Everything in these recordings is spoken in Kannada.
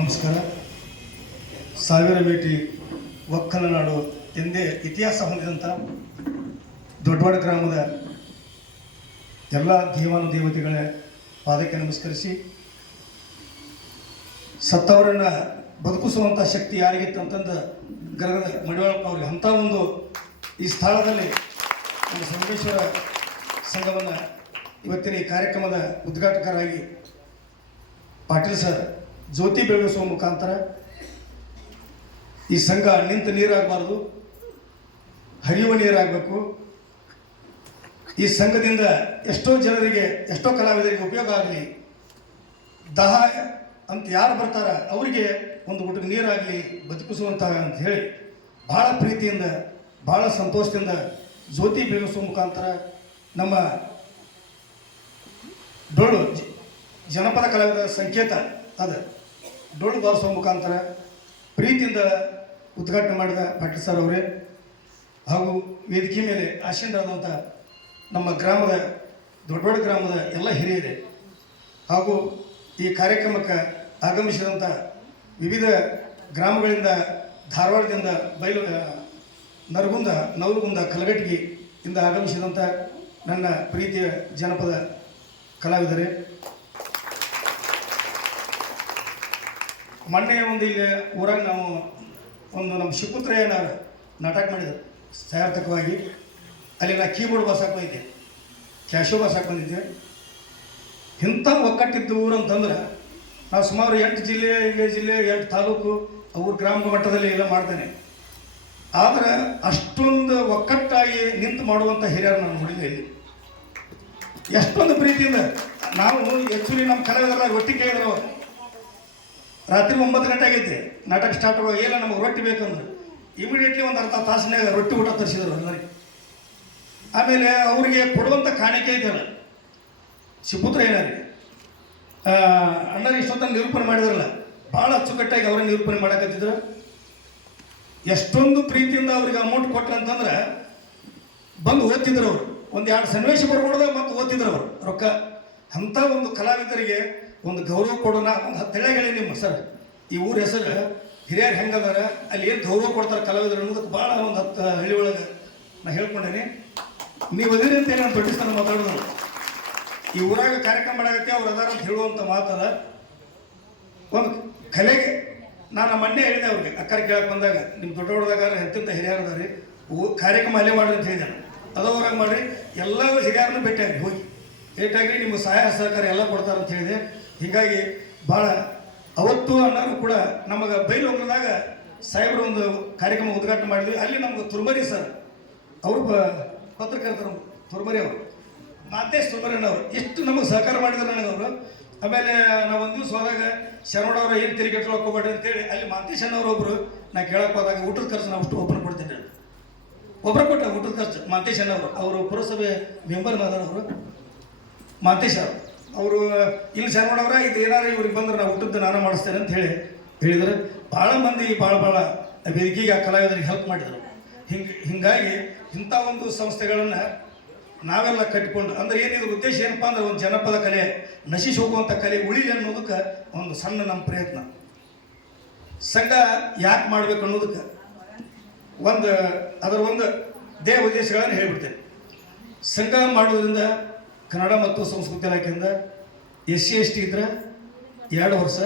ನಮಸ್ಕಾರ. ಸಾವಿರ ಬೇಟಿ ಒಕ್ಕಲ ನಾಡು ಎಂದೇ ಇತಿಹಾಸ ಹೊಂದಿದಂಥ ದೊಡ್ಡವಾಡ ಗ್ರಾಮದ ಎಲ್ಲ ದೇವಾನುದೇವತೆಗಳ ಪಾದಕ್ಕೆ ನಮಸ್ಕರಿಸಿ, ಸತ್ತವರನ್ನು ಬದುಕಿಸುವಂಥ ಶಕ್ತಿ ಯಾರಿಗಿತ್ತು ಅಂತಂದು ಗರಗದ ಮಡಿವಾಳಪ್ಪ ಅವ್ರಿಗೆ ಅಂಥ ಒಂದು ಈ ಸ್ಥಳದಲ್ಲಿ ನಮ್ಮ ಸಂಗಮೇಶ್ವರ ಸಂಘವನ್ನು ಇವತ್ತಿನ ಈ ಕಾರ್ಯಕ್ರಮದ ಉದ್ಘಾಟಕರಾಗಿ ಪಾಟೀಲ್ ಸರ್ ಜ್ಯೋತಿ ಬೆಳಗಿಸುವ ಮುಖಾಂತರ ಈ ಸಂಘ ನಿಂತ ನೀರಾಗಬಾರ್ದು, ಹರಿಯುವ ನೀರಾಗಬೇಕು. ಈ ಸಂಘದಿಂದ ಎಷ್ಟೋ ಜನರಿಗೆ, ಎಷ್ಟೋ ಕಲಾವಿದರಿಗೆ ಉಪಯೋಗ ಆಗಲಿ, ದಾಹ ಅಂತ ಯಾರು ಬರ್ತಾರ ಅವರಿಗೆ ಒಂದು ಗುಟಕ್ಕೆ ನೀರಾಗಲಿ, ಬದುಕಿಸುವಂಥ ಅಂತ ಹೇಳಿ ಭಾಳ ಪ್ರೀತಿಯಿಂದ, ಭಾಳ ಸಂತೋಷದಿಂದ ಜ್ಯೋತಿ ಬೆಳಗಿಸುವ ಮುಖಾಂತರ ನಮ್ಮ ಡೊಳ್ಳು ಜನಪದ ಕಲಾವಿದರ ಸಂಕೇತ ಅದು ಡೊಳ್ಳು ಬಾರಿಸುವ ಮುಖಾಂತರ ಪ್ರೀತಿಯಿಂದ ಉದ್ಘಾಟನೆ ಮಾಡಿದ ಪಾಟೀಲ್ ಸರ್ ಅವರೇ ಹಾಗೂ ವೇದಿಕೆ ಮೇಲೆ ಆಸೀನರಾದಂಥ ನಮ್ಮ ಗ್ರಾಮದ ದೊಡ್ಡವಾಡ ಗ್ರಾಮದ ಎಲ್ಲ ಹಿರಿಯರೇ ಹಾಗೂ ಈ ಕಾರ್ಯಕ್ರಮಕ್ಕೆ ಆಗಮಿಸಿದಂಥ ವಿವಿಧ ಗ್ರಾಮಗಳಿಂದ, ಧಾರವಾಡದಿಂದ, ನವಲಗುಂದ, ಕಲಘಟಗಿ ಇಂದ ಆಗಮಿಸಿದಂಥ ನನ್ನ ಪ್ರೀತಿಯ ಜನಪದ ಕಲಾವಿದರೇ, ಮೊನ್ನೆ ಒಂದು ಇಲ್ಲಿ ಊರಾಗ ನಾವು ಒಂದು ನಮ್ಮ ಶಿಪುತ್ರಯ್ಯನ ನಾಟಕ ಮಾಡಿದ್ರು ಸಾರ್ಥಕವಾಗಿ. ಅಲ್ಲಿ ನಾ ಕೀಬೋರ್ಡ್ ಬಾರ್ಸಕ್ಕೆ ಬಂದಿದ್ದೆ, ಕ್ಯಾಶೋ ಬಾರ್ಸಕ್ಕೆ ಬಂದಿದ್ದೆ. ಇಂಥ ಒಕ್ಕಟ್ಟಿದ್ದ ಊರು ಅಂತಂದ್ರೆ ನಾವು ಸುಮಾರು 8 ಜಿಲ್ಲೆ, 8 ತಾಲೂಕು, ಅವ್ರ ಗ್ರಾಮ ಮಟ್ಟದಲ್ಲಿ ಎಲ್ಲ ಮಾಡ್ತೇನೆ. ಆದರೆ ಅಷ್ಟೊಂದು ಒಕ್ಕಟ್ಟಾಗಿ ನಿಂತು ಮಾಡುವಂಥ ಹಿರಿಯರು ನಾನು ನೋಡಿದ್ದೆ. ಇಲ್ಲಿ ಎಷ್ಟೊಂದು ಪ್ರೀತಿಯಿಂದ ನಾವು ಆ್ಯಕ್ಚುಲಿ ನಮ್ಮ ಕಲಾವಿದರ ಒಟ್ಟಿಗೆ ಕೇಳಿದ್ರು. ರಾತ್ರಿ 9 ಗಂಟೆ ಆಗೈತೆ, ನಾಟಕ ಸ್ಟಾರ್ಟ್ ಆಗುವಾಗ ಇಲ್ಲ ನಮಗೆ ರೊಟ್ಟಿ ಬೇಕಂದ್ರೆ ಇಮಿಡಿಯೇಟ್ಲಿ ಒಂದು ಅರ್ಧ ತಾಸಿನಾಗ ರೊಟ್ಟಿ ಊಟ ತರಿಸಿದ್ರು ಎಲ್ಲರಿಗೆ. ಆಮೇಲೆ ಅವರಿಗೆ ಕೊಡುವಂಥ ಕಾಣಿಕೆ ಇದೆಯಲ್ಲ, ಶಿಪುತ್ರ ಏನಾರಿಗೆ ಅಣ್ಣನ ಇಷ್ಟೊತ್ತನ್ನು ನಿರೂಪಣೆ ಮಾಡಿದ್ರಲ್ಲ, ಭಾಳ ಅಚ್ಚುಕಟ್ಟಾಗಿ ಅವರೇ ನಿರೂಪಣೆ ಮಾಡಕತ್ತಿದ್ರು. ಎಷ್ಟೊಂದು ಪ್ರೀತಿಯಿಂದ ಅವ್ರಿಗೆ ಅಮೌಂಟ್ ಕೊಟ್ರಂತಂದ್ರೆ ಬಂದು ಓದ್ತಿದ್ರು ಅವರು. 1-2 ಸನ್ನಿವೇಶ ಬರ್ಕೊಡ್ದೆ ಮತ್ತು ಓದ್ತಿದ್ರು ಅವರು ರೊಕ್ಕ. ಅಂಥ ಒಂದು ಕಲಾವಿದರಿಗೆ ಒಂದು ಗೌರವ ಕೊಡೋಣ. ಒಂದು 10 ಹೇಳಿ ನಿಮ್ಮ ಸರ್, ಈ ಊರ ಹೆಸರು ಹಿರಿಯರು ಹೆಂಗದಾರ, ಅಲ್ಲಿ ಏನು ಗೌರವ ಕೊಡ್ತಾರೆ ಕಲಾವಿದರು ಅನ್ನೋದಕ್ಕೆ ಭಾಳ ಒಂದು 10 ಹಳ್ಳಿ ಒಳಗೆ ನಾ ಹೇಳ್ಕೊಂಡೇನೆ. ನೀವು ಅದಿರಿ ಅಂತ ಏನು ದೊಡ್ಡ ಸ್ಥಾನ ಮಾತಾಡೋದು. ಈ ಊರಾಗ ಕಾರ್ಯಕ್ರಮ ಮಾಡಾಗತ್ತೆ ಅವ್ರು ಅದಾರ ಅಂತ ಹೇಳುವಂಥ ಮಾತಲ್ಲ. ಒಂದು ಕಲೆಗೆ ನಾನು ಮೊನ್ನೆ ಹೇಳಿದೆ ಅವ್ರಿಗೆ, ಅಕ್ಕರ ಕೇಳಕ್ಕೆ ಬಂದಾಗ, ನಿಮ್ಮ ದೊಡ್ಡ ಹೊಡೆದಾಗ ಎಂತಿಂತ ಹಿರಿಯರದಾರಿ ಕಾರ್ಯಕ್ರಮ ಅಲ್ಲೇ ಮಾಡ್ರಿ ಅಂತ ಹೇಳಿದೆ. ಅದವ್ರಾಗ ಮಾಡಿರಿ, ಎಲ್ಲ ಹಿರಿಯರನ್ನು ಭೇಟಿಯಾಗಿ ಹೋಗಿ ಭೇಟಿಯಾಗಿ ನಿಮ್ಮ ಸಹಾಯ ಸಹಕಾರ ಎಲ್ಲ ಕೊಡ್ತಾರೆ ಅಂತ ಹೇಳಿದೆ. ಹೀಗಾಗಿ ಭಾಳ ಅವತ್ತು ಅಣ್ಣರು ಕೂಡ ನಮಗೆ ಬೈಲೊಂಗದಾಗ ಸಾಹೇಬರು ಒಂದು ಕಾರ್ಯಕ್ರಮ ಉದ್ಘಾಟನೆ ಮಾಡಿದ್ವಿ. ಅಲ್ಲಿ ನಮ್ಗೆ ತುರ್ಮರಿ ಸರ್ ಅವರು ಪತ್ರಕರ್ತರು, ತುರ್ಮರಿ ಅವರು, ಮಾತೇಶ್ ತುರ್ಮರಿಯಣ್ಣವರು ಎಷ್ಟು ನಮಗೆ ಸಹಕಾರ ಮಾಡಿದ್ರು ನನಗೆ ಅವರು. ಆಮೇಲೆ ನಾವು ಒಂದು ದಿವಸ ಹೋದಾಗ ಶರಣವ್ರ ಏನು ತಿರುಗಿ ಹೋಗ್ಬೇಡ್ರಿ ಅಂತೇಳಿ ಅಲ್ಲಿ ಮಾತೇಶ್ ಅಣ್ಣವ್ರು ಒಬ್ಬರು ನಾ ಕೇಳಕ್ಕೆ ಹೋದಾಗ ಊಟದ ಖರ್ಚು ನಾವು ಅಷ್ಟು ಒಬ್ಬರು ಕೊಡ್ತೀನಿ, ಒಬ್ಬರು ಕೊಟ್ಟ ಊಟದ ಖರ್ಚು ಮಾತೇಶ್ ಅಣ್ಣವರು. ಅವರು ಪುರಸಭೆ ಮೆಂಬರ್ ಮಾತಾಡೋರು ಮಾತೇಶ್ ಅವರು ಇಲ್ಲಿ ಶರಣವ್ರ ಇದು ಏನಾದ್ರು ಇವ್ರಿಗೆ ಬಂದ್ರೆ ನಾವು ಊಟದ್ದು ನಾನು ಮಾಡಿಸ್ತೇನೆ ಅಂತ ಹೇಳಿದ್ರು. ಭಾಳ ಮಂದಿ ಭಾಳ ವೇದಿಕೆಗೆ ಆ ಕಲಾವಿದರಿಗೆ ಹೆಲ್ಪ್ ಮಾಡಿದರು. ಹೀಗಾಗಿ ಇಂಥ ಒಂದು ಸಂಸ್ಥೆಗಳನ್ನು ನಾವೆಲ್ಲ ಕಟ್ಟಿಕೊಂಡು, ಅಂದರೆ ಏನಿದ್ರ ಉದ್ದೇಶ ಏನಪ್ಪ ಅಂದ್ರೆ ಒಂದು ಜನಪದ ಕಲೆ ನಶಿಸಿ ಹೋಗುವಂಥ ಕಲೆ ಉಳಿಲಿ ಅನ್ನೋದಕ್ಕೆ ಒಂದು ಸಣ್ಣ ನಮ್ಮ ಪ್ರಯತ್ನ. ಸಂಘ ಯಾಕೆ ಮಾಡಬೇಕು ಅನ್ನೋದಕ್ಕೆ ಅದರ ಒಂದು ದೇಹ ಉದ್ದೇಶಗಳನ್ನು ಹೇಳ್ಬಿಡ್ತೇನೆ. ಸಂಘ ಮಾಡೋದ್ರಿಂದ ಕನ್ನಡ ಮತ್ತು ಸಂಸ್ಕೃತಿ ಇಲಾಖೆಯಿಂದ SC ST ಇದ್ರೆ 2 ವರ್ಷ,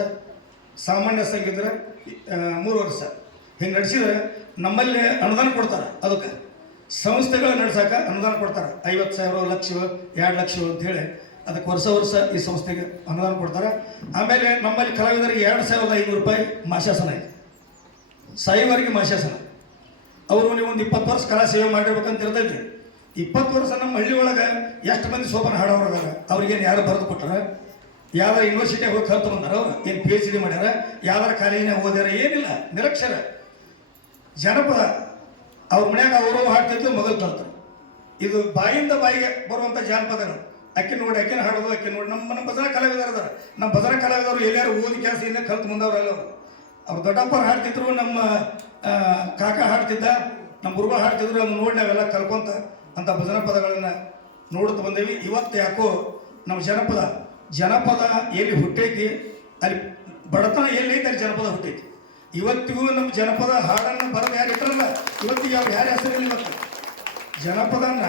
ಸಾಮಾನ್ಯ ಸಂಘ ಇದ್ರೆ 3 ವರ್ಷ, ಹಿಂಗೆ ನಡೆಸಿದ್ರೆ ನಮ್ಮಲ್ಲಿ ಅನುದಾನ ಕೊಡ್ತಾರೆ. ಅದಕ್ಕೆ ಸಂಸ್ಥೆಗಳು ನಡೆಸೋಕೆ ಅನುದಾನ ಕೊಡ್ತಾರೆ. 50,000, ಲಕ್ಷ, 2 ಲಕ್ಷ ಅಂತೇಳಿ ಅದಕ್ಕೆ ವರ್ಷ ಈ ಸಂಸ್ಥೆಗೆ ಅನುದಾನ ಕೊಡ್ತಾರೆ. ಆಮೇಲೆ ನಮ್ಮಲ್ಲಿ ಕಲಾವಿದರಿಗೆ 2,500 ರೂಪಾಯಿ ಮಾಶಾಸನ ಇದೆ, ಸಾಯಿವರೆಗೆ ಮಾಶಾಸನ. ಅವರು ನೀವು ಒಂದು 20 ವರ್ಷ ಕಲಾ ಸೇವೆ ಮಾಡಿರ್ಬೇಕಂತ ಇರ್ತೈತಿ. 20 ವರ್ಷ ನಮ್ಮ ಹಳ್ಳಿ ಒಳಗೆ ಎಷ್ಟು ಮಂದಿ ಸೋಪಾನ ಹಾಡೋರಾಗ ಅವ್ರಿಗೇನು ಯಾರು ಬರೆದು ಕೊಟ್ಟಾರ? ಯಾವ್ದಾರ ಯೂನಿವರ್ಸಿಟಿಯಾಗ ಹೋಗಿ ಕಲ್ತು ಬಂದಾರ? ಅವ್ರು ಏನು PhD ಮಾಡ್ಯಾರ? ಯಾವ್ದಾರ ಕಾಲೇಜಿನ ಓದ್ಯಾರ? ಏನಿಲ್ಲ, ನಿರಕ್ಷರ ಜನಪದ. ಅವ್ರ ಮನ್ಯಾಗ ಅವರು ಹಾಡ್ತಿದ್ದು ಮಗಲ್ ಕಲ್ತಾರೆ. ಇದು ಬಾಯಿಂದ ಬಾಯಿಗೆ ಬರುವಂಥ ಜಾನಪದಗಳು. ಅಕ್ಕಿ ನೋಡಿ ಅಕ್ಕಿನ ಹಾಡೋದು, ಅಕ್ಕಿ ನೋಡಿ ನಮ್ಮ ಭಜನಾ ಕಲಾವಿದರು ಅದಾರ. ನಮ್ಮ ಭಜನಾ ಕಲಾವಿದವರು ಎಲ್ಲಾರು ಓದಿ ಕೆಲಸ ಇಲ್ಲ ಕಲ್ತು ಮುಂದವ್ರಲ್ಲ. ಅವ್ರು ದೊಡ್ಡಪ್ಪರು ಹಾಡ್ತಿದ್ರು, ನಮ್ಮ ಕಾಕ ಹಾಡ್ತಿದ್ದ, ನಮ್ಮ ಗುರುಗಳು ಹಾಡ್ತಿದ್ರು. ಅದನ್ನು ನೋಡಿ ನಾವೆಲ್ಲ ಕಲ್ಕೊಂತ ಅಂಥ ಭಜನಾ ಪದಗಳನ್ನು ನೋಡುತ್ತಾ ಬಂದೇವಿ. ಇವತ್ತು ಯಾಕೋ ನಮ್ಮ ಜನಪದ ಎಲ್ಲಿ ಹುಟ್ಟೈತಿ ಅಲ್ಲಿ ಬಡತನ ಎಲ್ಲೈತೆ ಅಲ್ಲಿ ಜನಪದ ಹುಟ್ಟೈತಿ. ಇವತ್ತಿಗೂ ನಮ್ಮ ಜನಪದ ಹಾಡನ್ನು ಬರೆದು ಯಾರು ಇಟ್ಟರಲ್ಲ, ಇವತ್ತಿಗೆ ಅವ್ರು ಯಾರ ಹೆಸರಿಲ್ಲ. ಇವತ್ತು ಜನಪದನ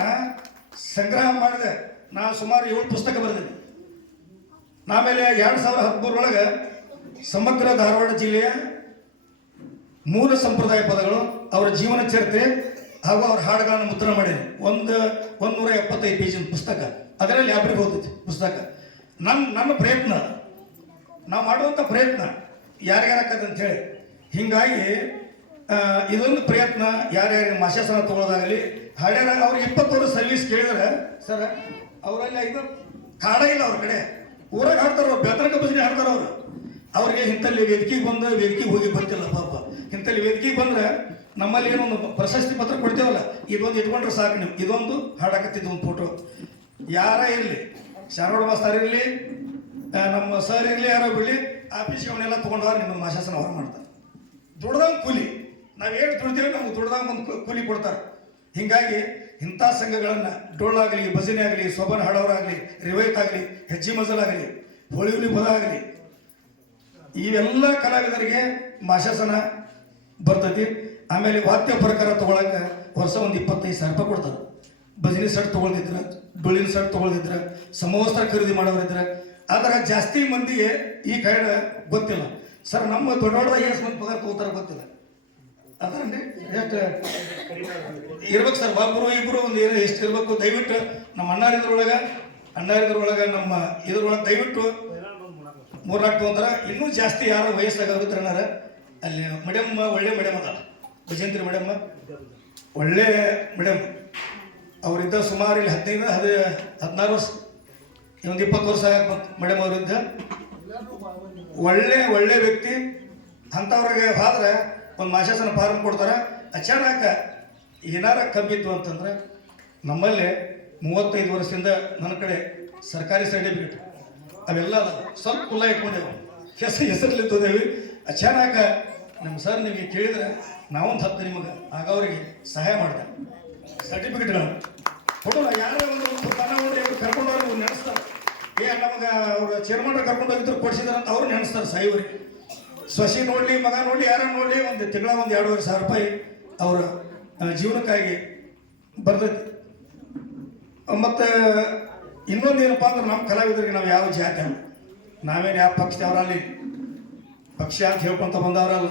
ಸಂಗ್ರಹ ಮಾಡಿದೆ. ನಾನು ಸುಮಾರು 7 ಪುಸ್ತಕ ಬರೆದಿದ್ದೆ. ಆಮೇಲೆ 2013 ಸಮಗ್ರ ಧಾರವಾಡ ಜಿಲ್ಲೆಯ ಮೂಲ ಸಂಪ್ರದಾಯ ಪದಗಳು, ಅವರ ಜೀವನ ಚರಿತ್ರೆ ಹಾಗೂ ಅವ್ರ ಹಾಡುಗಳನ್ನು ಮುದ್ರಣ ಮಾಡಿದೆ. 175 ಪೇಜಿನ ಪುಸ್ತಕ. ಅದರಲ್ಲಿ ಯಾಬ್ರಿಗೆ ಹೋಗ್ತೈತಿ ಪುಸ್ತಕ. ನನ್ನ ಪ್ರಯತ್ನ, ನಾವು ಮಾಡುವಂಥ ಪ್ರಯತ್ನ ಯಾರ್ಯಾರಕ್ಕದ ಅಂತ ಹೇಳಿ. ಹೀಗಾಗಿ ಇದೊಂದು ಪ್ರಯತ್ನ. ಯಾರ್ಯಾರು ಮಾಶಾಸನ ತಗೊಳ್ಳೋದಾಗಲಿ, ಹಾಡ್ಯಾರ ಅವ್ರು 20 ವರ್ಷ ಸರ್ವಿಸ್ ಕೇಳಿದ್ರೆ ಸರ್ ಅವರಲ್ಲಿ ಇದು ಕಾಡ ಇಲ್ಲ ಅವ್ರ ಕಡೆ, ಊರಾಗ ಹಾಡ್ತಾರ, ಬೆತ್ತನಕ ಭಜನೆ ಹಾಡ್ತಾರ ಅವರು. ಅವ್ರಿಗೆ ಇಂಥಲ್ಲಿ ವೇದಿಕೆಗೆ ಹೋಗಿ ಬರ್ತಿಲ್ಲ ಪಾಪ. ಇಂಥಲ್ಲಿ ವೇದಿಕೆಗೆ ಬಂದ್ರೆ ನಮ್ಮಲ್ಲಿ ಏನೊಂದು ಪ್ರಶಸ್ತಿ ಪತ್ರ ಕೊಡ್ತೇವಲ್ಲ, ಇದೊಂದು ಇಟ್ಕೊಂಡ್ರೆ ಸಾಕು. ನೀವು ಇದೊಂದು ಹಾಡಾಕತ್ತಿದ್ದು ಒಂದು ಫೋಟೋ ಯಾರ ಇರಲಿ, ಶಾರವಾಡ ಮಾಸ್ತರ್ ಇರಲಿ, ನಮ್ಮ ಸರ್ ಇರಲಿ, ಯಾರೋ ಬಿಡಲಿ, ಆಫೀಸ್ಗೆ ಅವನ್ನೆಲ್ಲ ತೊಗೊಂಡವ್ರು ನಿಮ್ಮನ್ನು ಮಾಶಾಸನ ಹೊರ ಮಾಡ್ತಾರೆ. ದುಡ್ದಂಗೆ ಕೂಲಿ, ನಾವು ಏನು ದುಡ್ತೇವೆ ನಮ್ಗೆ ದುಡ್ದಂಗೆ ಒಂದು ಕೂಲಿ ಕೊಡ್ತಾರೆ. ಹೀಗಾಗಿ ಇಂಥ ಸಂಘಗಳನ್ನು ಡೊಳ್ಳಾಗಲಿ, ಭಜನೆ ಆಗಲಿ, ಸೊಬನ ಹಾಡೋರಾಗಲಿ, ರಿವಾಯತ್ ಆಗಲಿ, ಹೆಜ್ಜೆ ಮಜಲಾಗಲಿ, ಹೋಳಿ ಹುಲಿ ಪದ ಆಗಲಿ, ಇವೆಲ್ಲ ಕಲಾವಿದರಿಗೆ ಮಾಶಾಸನ ಬರ್ತೈತಿ. ಆಮೇಲೆ ವಾದ್ಯ ಪ್ರಕಾರ ತೊಗೊಳಕ್ಕೆ ವರ್ಷ ಒಂದು 25,000 ರೂಪಾಯಿ ಕೊಡ್ತಾರೆ. ಭಜನೆ ಸೆಟ್ ತೊಗೊಳ್ದಿದ್ರೆ, ಡೊಳ್ಳಿನ ಸೆಟ್ ತೊಗೊಳ್ದಿದ್ರೆ, ಸಮವಸ್ತ್ರ ಖರೀದಿ ಮಾಡೋರಿದ್ರೆ. ಆದರೆ ಜಾಸ್ತಿ ಮಂದಿಗೆ ಈ ಕೈಡ ಗೊತ್ತಿಲ್ಲ. ಸರ್ ನಮ್ಮ ದೊಡ್ಡದಾಗ ಎಷ್ಟು ಮಂದಿ ಪಗಾರ ತೊಗೋತಾರೆ ಗೊತ್ತಿಲ್ಲ. ಅದರಲ್ಲಿ ಎಷ್ಟು ಇರ್ಬೇಕು ಸರ್, ಒಬ್ಬರು ಇಬ್ಬರು ಒಂದು ಎಷ್ಟು ಇರಬೇಕು. ದಯವಿಟ್ಟು ನಮ್ಮ ಅಣ್ಣಾರಿದ್ರೊಳಗೆ ನಮ್ಮ ಇದ್ರೊಳಗೆ ದಯವಿಟ್ಟು 3-4 ತೊಗೊಂತಾರೆ. ಇನ್ನೂ ಜಾಸ್ತಿ ಯಾರು ವಯಸ್ಸಾಗುತ್ತೆ ಅನ್ನಾರ ಅಲ್ಲಿ ಮೇಡಮ್, ಒಳ್ಳೆ ಮೇಡಮ್ ಅದ ಭಜಂತ್ರಿ ಮೇಡಮ್, ಒಳ್ಳೆ ಮೇಡಮ್. ಅವರಿದ್ದ ಸುಮಾರು ಇಲ್ಲಿ 15-16 ವರ್ಷ, ಒಂದು 20 ವರ್ಷ ಮೇಡಮ್ ಅವರಿದ್ದ. ಒಳ್ಳೆ ವ್ಯಕ್ತಿ. ಅಂಥವ್ರಿಗೆ ಹೋದ್ರೆ ಒಂದು ಮಾಶಾಸನ ಫಾರ್ಮ್ ಕೊಡ್ತಾರೆ. ಅಚಾನಕ ಏನಾರ ಕಮ್ಮಿತ್ತು ಅಂತಂದ್ರೆ ನಮ್ಮಲ್ಲಿ 35 ವರ್ಷದಿಂದ ನನ್ನ ಕಡೆ ಸರ್ಕಾರಿ ಸರ್ಟಿಫಿಕೇಟ್ ಅವೆಲ್ಲ ಸ್ವಲ್ಪ ಕುಲ್ಲ ಇಟ್ಕೊಂಡೇವು, ಹೆಸರಲ್ಲಿದ್ದೇವೆ. ಅಚಾನಕ ನಮ್ಮ ಸರ್ ನಿಮಗೆ ಕೇಳಿದ್ರೆ ನಾವೊಂದು 10 ನಿಮಗೆ ಆಗ ಅವರಿಗೆ ಸಹಾಯ ಮಾಡಿದೆ. ಸರ್ಟಿಫಿಕೇಟ್ಗಳನ್ನು ಕೊಡೋಣ. ಯಾರೇ ಒಂದು ನೋಡಿ ಕರ್ಕೊಂಡವ್ರು ಇವ್ರು ನೆನೆಸ್ತಾರೆ. ನಮಗೆ ಅವ್ರು ಚೇರ್ಮನ್ ಕರ್ಕೊಂಡೋಗಿದ್ರು ಕೊಡಿಸಿದಾರೆ ಅಂತ ಅವ್ರು ನೆನೆಸ್ತಾರೆ. ಸಾಯಿವರಿಗೆ ಸೊಸಿ ನೋಡಲಿ, ಮಗ ನೋಡಲಿ, ಯಾರ ನೋಡಲಿ, ಒಂದು ತಿಂಗಳ ಒಂದು 2,500 ರೂಪಾಯಿ ಅವರ ಜೀವನಕ್ಕಾಗಿ ಬರ್ತೈತಿ. ಮತ್ತು ಇನ್ನೊಂದು ಏನಪ್ಪ ಅಂದ್ರೆ ನಮ್ಮ ಕಲಾವಿದರಿಗೆ ನಾವು ಯಾವ ಜಾತಿ ಅಲ್ಲ, ನಾವೇನು ಯಾವ ಪಕ್ಷದವರಲ್ಲಿ ಪಕ್ಷ ಅಂತ ಹೇಳ್ಕೊಂತ ಬಂದವರಲ್ಲ,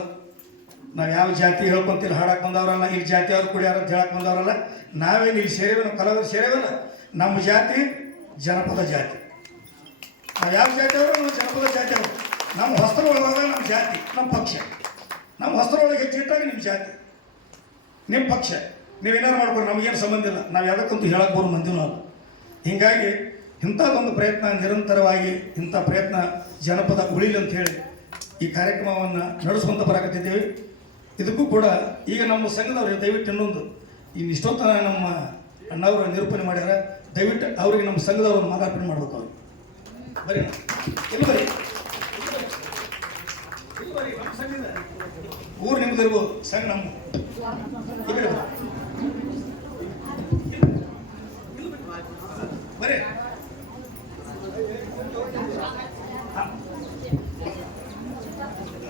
ನಾವು ಯಾವ ಜಾತಿ ಹೇಳ್ಕೊಂತಿಲ್ಲ, ಹಾಡಕ್ಕೆ ಬಂದವರಲ್ಲ, ಇಲ್ಲಿ ಜಾತಿಯವ್ರು ಕುಡಿಯಾರ ಅಂತ ಹೇಳಕ್ಕೆ ಬಂದವರಲ್ಲ. ನಾವೇನು ಇಲ್ಲಿ ಸೇರೇವೆ, ನಮ್ಮ ಕಲಾವಿದರು ಸೇರೇವಲ್ಲ. ನಮ್ಮ ಜಾತಿ ಜನಪದ ಜಾತಿ. ನಾವು ಯಾವ ಜಾತಿಯವರು, ನಮ್ಮ ಜನಪದ ಜಾತಿಯವರು. ನಮ್ಮ ವಸ್ತ್ರ ಒಳಗಾಗ ನಮ್ಮ ಜಾತಿ, ನಮ್ಮ ಪಕ್ಷ. ನಮ್ಮ ವಸ್ತ್ರ ಒಳಗೆ ಹೆಚ್ಚಿಟ್ಟಾಗ ನಿಮ್ಮ ಜಾತಿ, ನಿಮ್ಮ ಪಕ್ಷ. ನೀವೇನಾರು ಮಾಡ್ಕೊಂಡು ನಮಗೇನು ಸಂಬಂಧ ಇಲ್ಲ. ನಾವು ಯಾವುದಕ್ಕಂತೂ ಹೇಳಕ್ಕೆ ಬರೋ ಮಂದಿನೂ ಅಲ್ಲ. ಹೀಗಾಗಿ ಇಂಥದ್ದೊಂದು ಪ್ರಯತ್ನ ನಿರಂತರವಾಗಿ, ಇಂಥ ಪ್ರಯತ್ನ ಜನಪದ ಉಳಿಲಿ ಅಂತ ಹೇಳಿ ಈ ಕಾರ್ಯಕ್ರಮವನ್ನು ನಡೆಸ್ಕೊಂತ ಬರಾಕತ್ತಿದ್ದೇವೆ. ಇದಕ್ಕೂ ಕೂಡ ಈಗ ನಮ್ಮ ಸಂಘದವ್ರಿಗೆ ದಯವಿಟ್ಟು ಇನ್ನೊಂದು ಇಷ್ಟೊತ್ತನ ನಮ್ಮ ಅಣ್ಣವರು ನಿರೂಪಣೆ ಮಾಡ್ಯಾರ. ದಯವಿಟ್ಟು ಅವ್ರಿಗೆ ನಮ್ಮ ಸಂಘದವ್ರು ಮಾಲಾರ್ಪಣೆ ಮಾಡ್ಬೇಕು. ಅವ್ರು ಬರೀ ಇಲ್ಲಿ ಬರೀ ನಮ್ಮ ಸಂಘದ ಊರು ನಿಮ್ದು ಇರ್ಬೋದು, ಸಂಘ ನಮ್ಮ ಬರೀ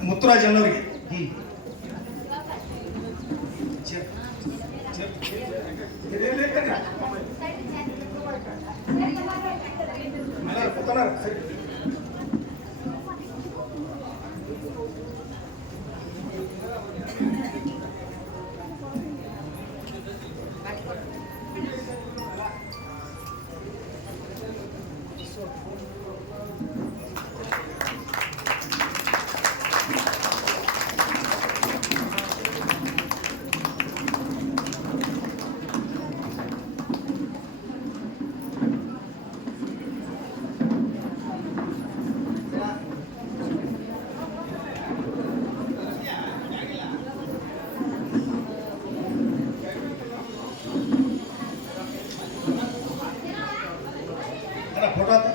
ಮುತ್ತುರಾಜ್ ಅನ್ನೋರಿಗೆ ಫೋಟೋ ಆತ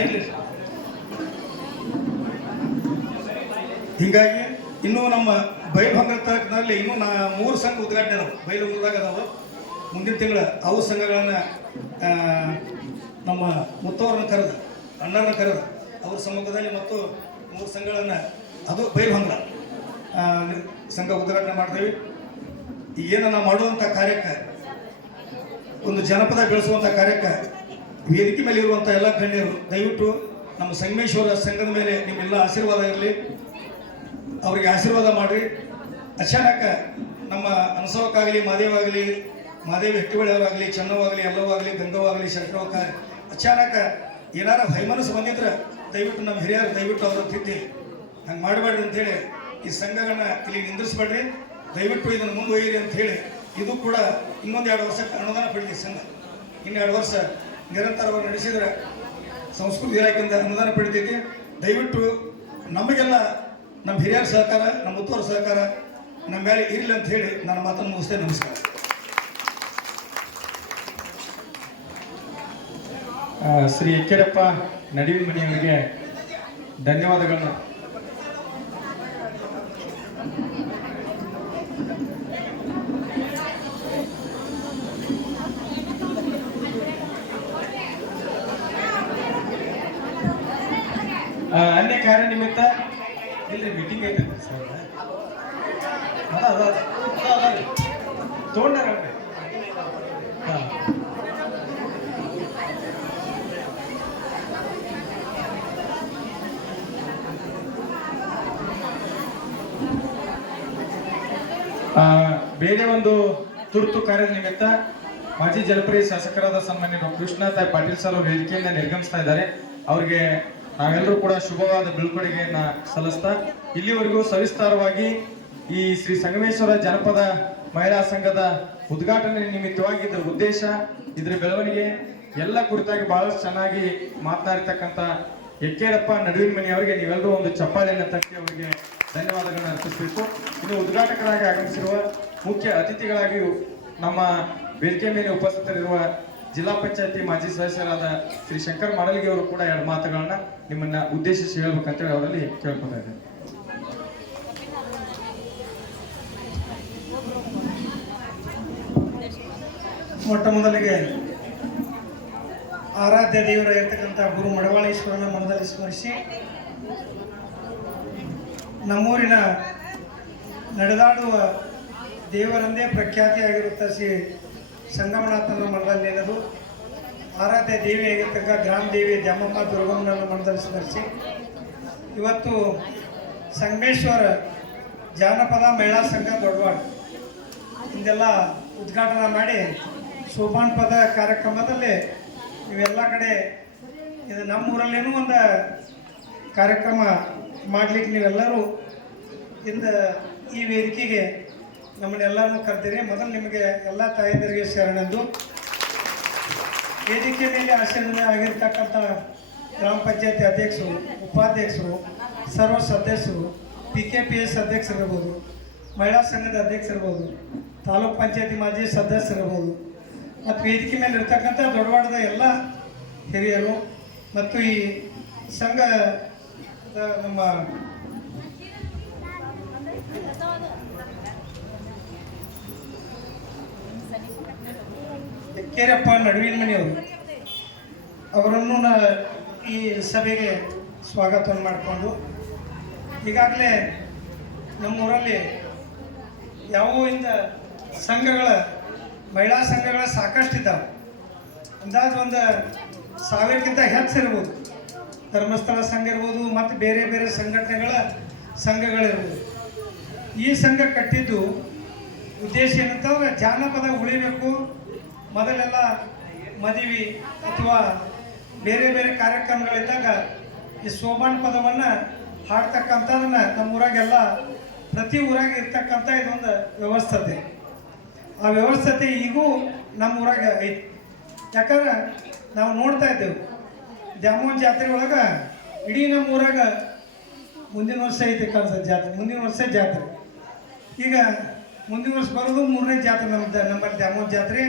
ಇರಲಿ. ಹೀಗಾಗಿ ಇನ್ನೂ ನಮ್ಮ ಬೈಲಹೊಂಗಲ ತಾಲೂಕಿನಲ್ಲಿ ಇನ್ನೂ 3 ಸಂಘ ಉದ್ಘಾಟನೆ ಅದಾವೆ. ಬೈಲಹೊಂಗಲದಾಗ ಅದಾವೆ. ಮುಂದಿನ ತಿಂಗಳ ಅವು ಸಂಘಗಳನ್ನು ನಮ್ಮ ಮುತ್ತವ್ರನ್ನ ಕರೆದು ಅಣ್ಣರನ್ನ ಕರೆದು ಅವ್ರ ಸಮ್ಮುಖದಲ್ಲಿ ಮತ್ತು 3 ಸಂಘಗಳನ್ನು ಅದು ಬೈಲಹೊಂಗಲ ಸಂಘ ಉದ್ಘಾಟನೆ ಮಾಡ್ತೀವಿ. ಏನು ನಾವು ಮಾಡುವಂಥ ಕಾರ್ಯಕ್ಕೆ, ಒಂದು ಜನಪದ ಬೆಳೆಸುವಂಥ ಕಾರ್ಯಕ್ಕೆ ವೇದಿಕೆ ಮೇಲೆ ಇರುವಂಥ ಎಲ್ಲ ಗಣ್ಯರು ದಯವಿಟ್ಟು ನಮ್ಮ ಸಂಗಮೇಶ್ವರ ಸಂಘದ ಮೇಲೆ ನಿಮ್ಮೆಲ್ಲ ಆಶೀರ್ವಾದ ಇರಲಿ. ಅವರಿಗೆ ಆಶೀರ್ವಾದ ಮಾಡಿರಿ. ಅಚಾನಕ ನಮ್ಮ ಅನಸವಕ್ಕಾಗಲಿ, ಮಾದೇವಿ ಹೆಟ್ಟಿಬಳೆಯವರಾಗಲಿ, ಚೆನ್ನವಾಗಲಿ, ಎಲ್ಲವಾಗಲಿ, ಗಂಗವಾಗಲಿ, ಶಂಕರವಕ್ಕ ಅಚಾನಕ ಏನಾರ ವೈಮನಸ್ಸು ಬಂದಿದ್ರೆ ದಯವಿಟ್ಟು ನಮ್ಮ ಹಿರಿಯರು ದಯವಿಟ್ಟು ಅವರ ತಿದ್ದಿ ಹಂಗೆ ಮಾಡಬೇಡ್ರಿ ಅಂಥೇಳಿ ಈ ಸಂಘಗಳನ್ನ ಇಲ್ಲಿ ನಿಂದಿರಿಸ್ಬೇಡ್ರಿ. ದಯವಿಟ್ಟು ಇದನ್ನು ಮುಂದುವರಿಯಿರಿ ಅಂತ ಹೇಳಿ, ಇದು ಕೂಡ ಇನ್ನೊಂದು 2 ವರ್ಷಕ್ಕೆ ಅನುದಾನ ಪಡೆದಿದೆ ಸಂಘ. ಇನ್ನು 2 ವರ್ಷ ನಿರಂತರವಾಗಿ ನಡೆಸಿದರೆ ಸಂಸ್ಕೃತಿ ಇಲಾಖೆಯಿಂದ ಅನುದಾನ ಪಡಿತೈತಿ. ದಯವಿಟ್ಟು ನಮಗೆಲ್ಲ ನಮ್ಮ ಹಿರಿಯರ ಸಹಕಾರ, ನಮ್ಮ ಮುತ್ತುವರ ಸಹಕಾರ ನಮ್ಮ ಮೇಲೆ ಇರಲಿ ಅಂತ ಹೇಳಿ ನಾನು ಮಾತನ್ನು ಮುಗಿಸ್ತೇನೆ. ನಮಸ್ಕಾರ. ಶ್ರೀ ಎಕ್ಕೇರಪ್ಪ ನಡುವಿನ ಮನೆಯವರಿಗೆ ಧನ್ಯವಾದಗಳನ್ನು. ಅನ್ಯ ಕಾರ್ಯ ನಿಮಿತ್ತ ಇಲ್ರಿ ಮೀಟಿಂಗ್ ಐತೆ ಸರ್. ತೊಗೊಂಡಾರ ಹಾಂ. ಬೇರೆ ಒಂದು ತುರ್ತು ಕಾರ್ಯದ ನಿಮಿತ್ತ ಮಾಜಿ ಜಲಪ್ರಿಯ ಶಾಸಕರಾದ ಸನ್ಮಾನ್ಯ ಡಾಕ್ಟರ್ ಕೃಷ್ಣತಾಯಿ ಪಾಟೀಲ್ ಸರ್ ಅವರು ವೇದಿಕೆಯಿಂದ ನಿರ್ಗಮಿಸ್ತಾ ಇದ್ದಾರೆ. ಅವರಿಗೆ ನಾವೆಲ್ಲರೂ ಕೂಡ ಶುಭವಾದ ಬೀಳ್ಕೊಡುಗೆಯನ್ನ ಸಲ್ಲಿಸ್ತಾ, ಇಲ್ಲಿವರೆಗೂ ಸವಿಸ್ತಾರವಾಗಿ ಈ ಶ್ರೀ ಸಂಗಮೇಶ್ವರ ಜನಪದ ಮಹಿಳಾ ಸಂಘದ ಉದ್ಘಾಟನೆ ನಿಮಿತ್ತವಾಗಿ ಇದರ ಉದ್ದೇಶ, ಇದರ ಬೆಳವಣಿಗೆ ಎಲ್ಲ ಕುರಿತಾಗಿ ಬಹಳಷ್ಟು ಚೆನ್ನಾಗಿ ಮಾತನಾಡಿರ್ತಕ್ಕಂಥ ಎಕ್ಕೇರಪ್ಪ ನಡುವಿನ ಮನೆಯವರಿಗೆ ನೀವೆಲ್ಲರೂ ಒಂದು ಚಪ್ಪಾಳೆಯನ್ನು ತಟ್ಟಿ ಅವರಿಗೆ ಧನ್ಯವಾದಗಳನ್ನು ಅರ್ಪಿಸಬೇಕು. ಇನ್ನು ಉದ್ಘಾಟಕರಾಗಿ ಆಗಮಿಸಿರುವ ಮುಖ್ಯ ಅತಿಥಿಗಳಾಗಿ ನಮ್ಮ ವೇದಿಕೆ ಮೇಲೆ ಉಪಸ್ಥಿತರಿರುವ ಜಿಲ್ಲಾ ಪಂಚಾಯತಿ ಮಾಜಿ ಸದಸ್ಯರಾದ ಶ್ರೀ ಶಂಕರ್ ಮಾಡಲ್ಗಿ ಅವರು ಕೂಡ 2 ಮಾತುಗಳನ್ನ ನಿಮ್ಮನ್ನ ಉದ್ದೇಶಿಸಿ ಹೇಳ್ಬೇಕಂತೇಳಿ ಅವರಲ್ಲಿ ಕೇಳ್ಕೊತಾ ಇದ್ದೇನೆ. ಮೊಟ್ಟ ಮೊದಲಿಗೆ ಆರಾಧ್ಯ ದೇವರಾಗಿರ್ತಕ್ಕಂಥ ಗುರು ಮಡವಾಳೇಶ್ವರನ ಮನದಲ್ಲಿ ಸ್ಮರಿಸಿ, ನಮ್ಮೂರಿನ ನಡೆದಾಡುವ ದೇವರಂದೇ ಪ್ರಖ್ಯಾತಿಯಾಗಿರುತ್ತ ಶ್ರೀ ಸಂಗಮನಾಥನ ಮನದಲ್ಲಿ ನೆನೆದು ಆರಾಧ್ಯ ದೇವಿಯಾಗಿರ್ತಕ್ಕ ಗ್ರಾಮ ದೇವಿ ದ್ಯಾಮಮ್ಮ ದುರ್ಗಮ್ಮನನ್ನು ಮನದಲ್ಲಿ ಸ್ಮರಿಸಿ, ಇವತ್ತು ಸಂಗಮೇಶ್ವರ ಜಾನಪದ ಮಹಿಳಾ ಸಂಘ ದೊಡ್ಡವಾಡ ಹಿಂದೆಲ್ಲ ಉದ್ಘಾಟನೆ ಮಾಡಿ ಸೋಪಾನ್ ಪದ ಕಾರ್ಯಕ್ರಮದಲ್ಲಿ ನೀವೆಲ್ಲ ಕಡೆ ಇದು ನಮ್ಮೂರಲ್ಲೇನೂ ಒಂದು ಕಾರ್ಯಕ್ರಮ ಮಾಡಲಿಕ್ಕೆ ನೀವೆಲ್ಲರೂ ಈ ವೇದಿಕೆಗೆ ನಮ್ಮನ್ನೆಲ್ಲರೂ ಕರೆದಿರಿ. ಮೊದಲು ನಿಮಗೆ ಎಲ್ಲ ತಾಯಂದಿರಿಗೆ ಶರಣೆಂದು. ವೇದಿಕೆ ಮೇಲೆ ಆಶೀರ್ವಾದ ಆಗಿರ್ತಕ್ಕಂಥ ಗ್ರಾಮ ಪಂಚಾಯತಿ ಅಧ್ಯಕ್ಷರು, ಉಪಾಧ್ಯಕ್ಷರು, ಸರ್ವ ಸದಸ್ಯರು, PKPS ಅಧ್ಯಕ್ಷರಿರ್ಬೋದು, ಮಹಿಳಾ ಸಂಘದ ಅಧ್ಯಕ್ಷರಿರ್ಬೋದು, ತಾಲೂಕ್ ಪಂಚಾಯತಿ ಮಾಜಿ ಸದಸ್ಯರಿರ್ಬೋದು, ಮತ್ತು ವೇದಿಕೆ ಮೇಲೆ ಇರ್ತಕ್ಕಂಥ ದೊಡ್ಡವಾಡದ ಎಲ್ಲ ಹಿರಿಯರು ಮತ್ತು ಈ ಸಂಘದ ನಮ್ಮ ಎಕ್ಕೇರಪ್ಪ ನಡುವಿನ ಮನೆಯವರು ಅವರನ್ನು ಈ ಸಭೆಗೆ ಸ್ವಾಗತವನ್ನು ಮಾಡಿಕೊಂಡು, ಈಗಾಗಲೇ ನಮ್ಮೂರಲ್ಲಿ ಇಂದ ಸಂಘಗಳ ಮಹಿಳಾ ಸಂಘಗಳ ಸಾಕಷ್ಟಿದ್ದಾವೆ. ಅಂದಾಜು ಒಂದು 1000ಕ್ಕಿಂತ ಹೆಚ್ಚಿರ್ಬೋದು. ಧರ್ಮಸ್ಥಳ ಸಂಘ ಇರ್ಬೋದು, ಮತ್ತು ಬೇರೆ ಬೇರೆ ಸಂಘಗಳಿರ್ಬೋದು. ಈ ಸಂಘ ಕಟ್ಟಿದ್ದು ಉದ್ದೇಶ ಏನಂತಂದ್ರೆ ಜಾನಪದ ಉಳಿಬೇಕು. ಮೊದಲೆಲ್ಲ ಮದುವೆ ಅಥವಾ ಬೇರೆ ಬೇರೆ ಕಾರ್ಯಕ್ರಮಗಳಿದ್ದಾಗ ಈ ಸೋಬಾನ್ ಪದವನ್ನು ಹಾಡ್ತಕ್ಕಂಥದನ್ನು ನಮ್ಮೂರಾಗೆಲ್ಲ ಪ್ರತಿ ಊರಾಗ ಇರ್ತಕ್ಕಂಥ ಇದೊಂದು ವ್ಯವಸ್ಥತೆ. ಆ ವ್ಯವಸ್ಥತೆ ಈಗೂ ನಮ್ಮ ಊರಾಗ ಐತಿ. ಯಾಕಂದ್ರೆ ನಾವು ನೋಡ್ತಾ ಇದ್ದೇವೆ ದ್ಯಾಮೋಹನ್ ಜಾತ್ರೆ ಒಳಗೆ ಇಡೀ ನಮ್ಮ ಊರಾಗ ಮುಂದಿನ ವರ್ಷ ಐತಿ ಕಾಣಿಸ್ತದೆ ಜಾತ್ರೆ. ಮುಂದಿನ ವರ್ಷ ಜಾತ್ರೆ. ಈಗ ಮುಂದಿನ ವರ್ಷ ಬರೋದು 3ನೇ ಜಾತ್ರೆ ನಮ್ಮಲ್ಲಿ ದ್ಯಾಮೋಹನ್ ಜಾತ್ರೆ.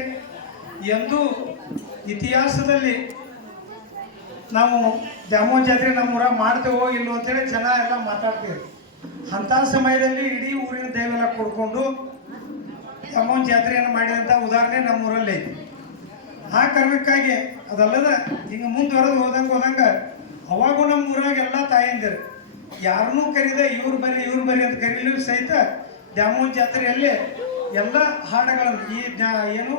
ಎಂದೂ ಇತಿಹಾಸದಲ್ಲಿ ನಾವು ದ್ಯಾಮೋಹನ್ ಜಾತ್ರೆ ನಮ್ಮ ಊರಾಗ ಮಾಡ್ತೇವೋ ಇಲ್ಲೋ ಅಂತೇಳಿ ಜನ ಎಲ್ಲ ಮಾತಾಡ್ತೀವಿ. ಅಂಥ ಸಮಯದಲ್ಲಿ ಇಡೀ ಊರಿನ ದೈವೆಲ್ಲ ಕೂಡ್ಕೊಂಡು ಅಮ್ಮನ ಜಾತ್ರೆಯನ್ನು ಮಾಡಿದಂಥ ಉದಾಹರಣೆ ನಮ್ಮೂರಲ್ಲಿ ಐತಿ. ಆ ಕಾರಣಕ್ಕಾಗಿ ಅದಲ್ಲದ ಹಿಂಗೆ ಮುಂದುವರೆದು ಹೋದಂಗೆ ಅವಾಗೂ ನಮ್ಮ ಊರಾಗ ಎಲ್ಲ ತಾಯಂದಿರು ಯಾರನ್ನೂ ಕರೀದ ಇವ್ರು ಬರ್ರಿ ಅಂತ ಕರೀಲಿಕ್ಕೆ ಸಹಿತ ದ್ಯಾಮವ್ವನ ಜಾತ್ರೆಯಲ್ಲಿ ಎಲ್ಲ ಹಾಡುಗಳನ್ನು ಏನು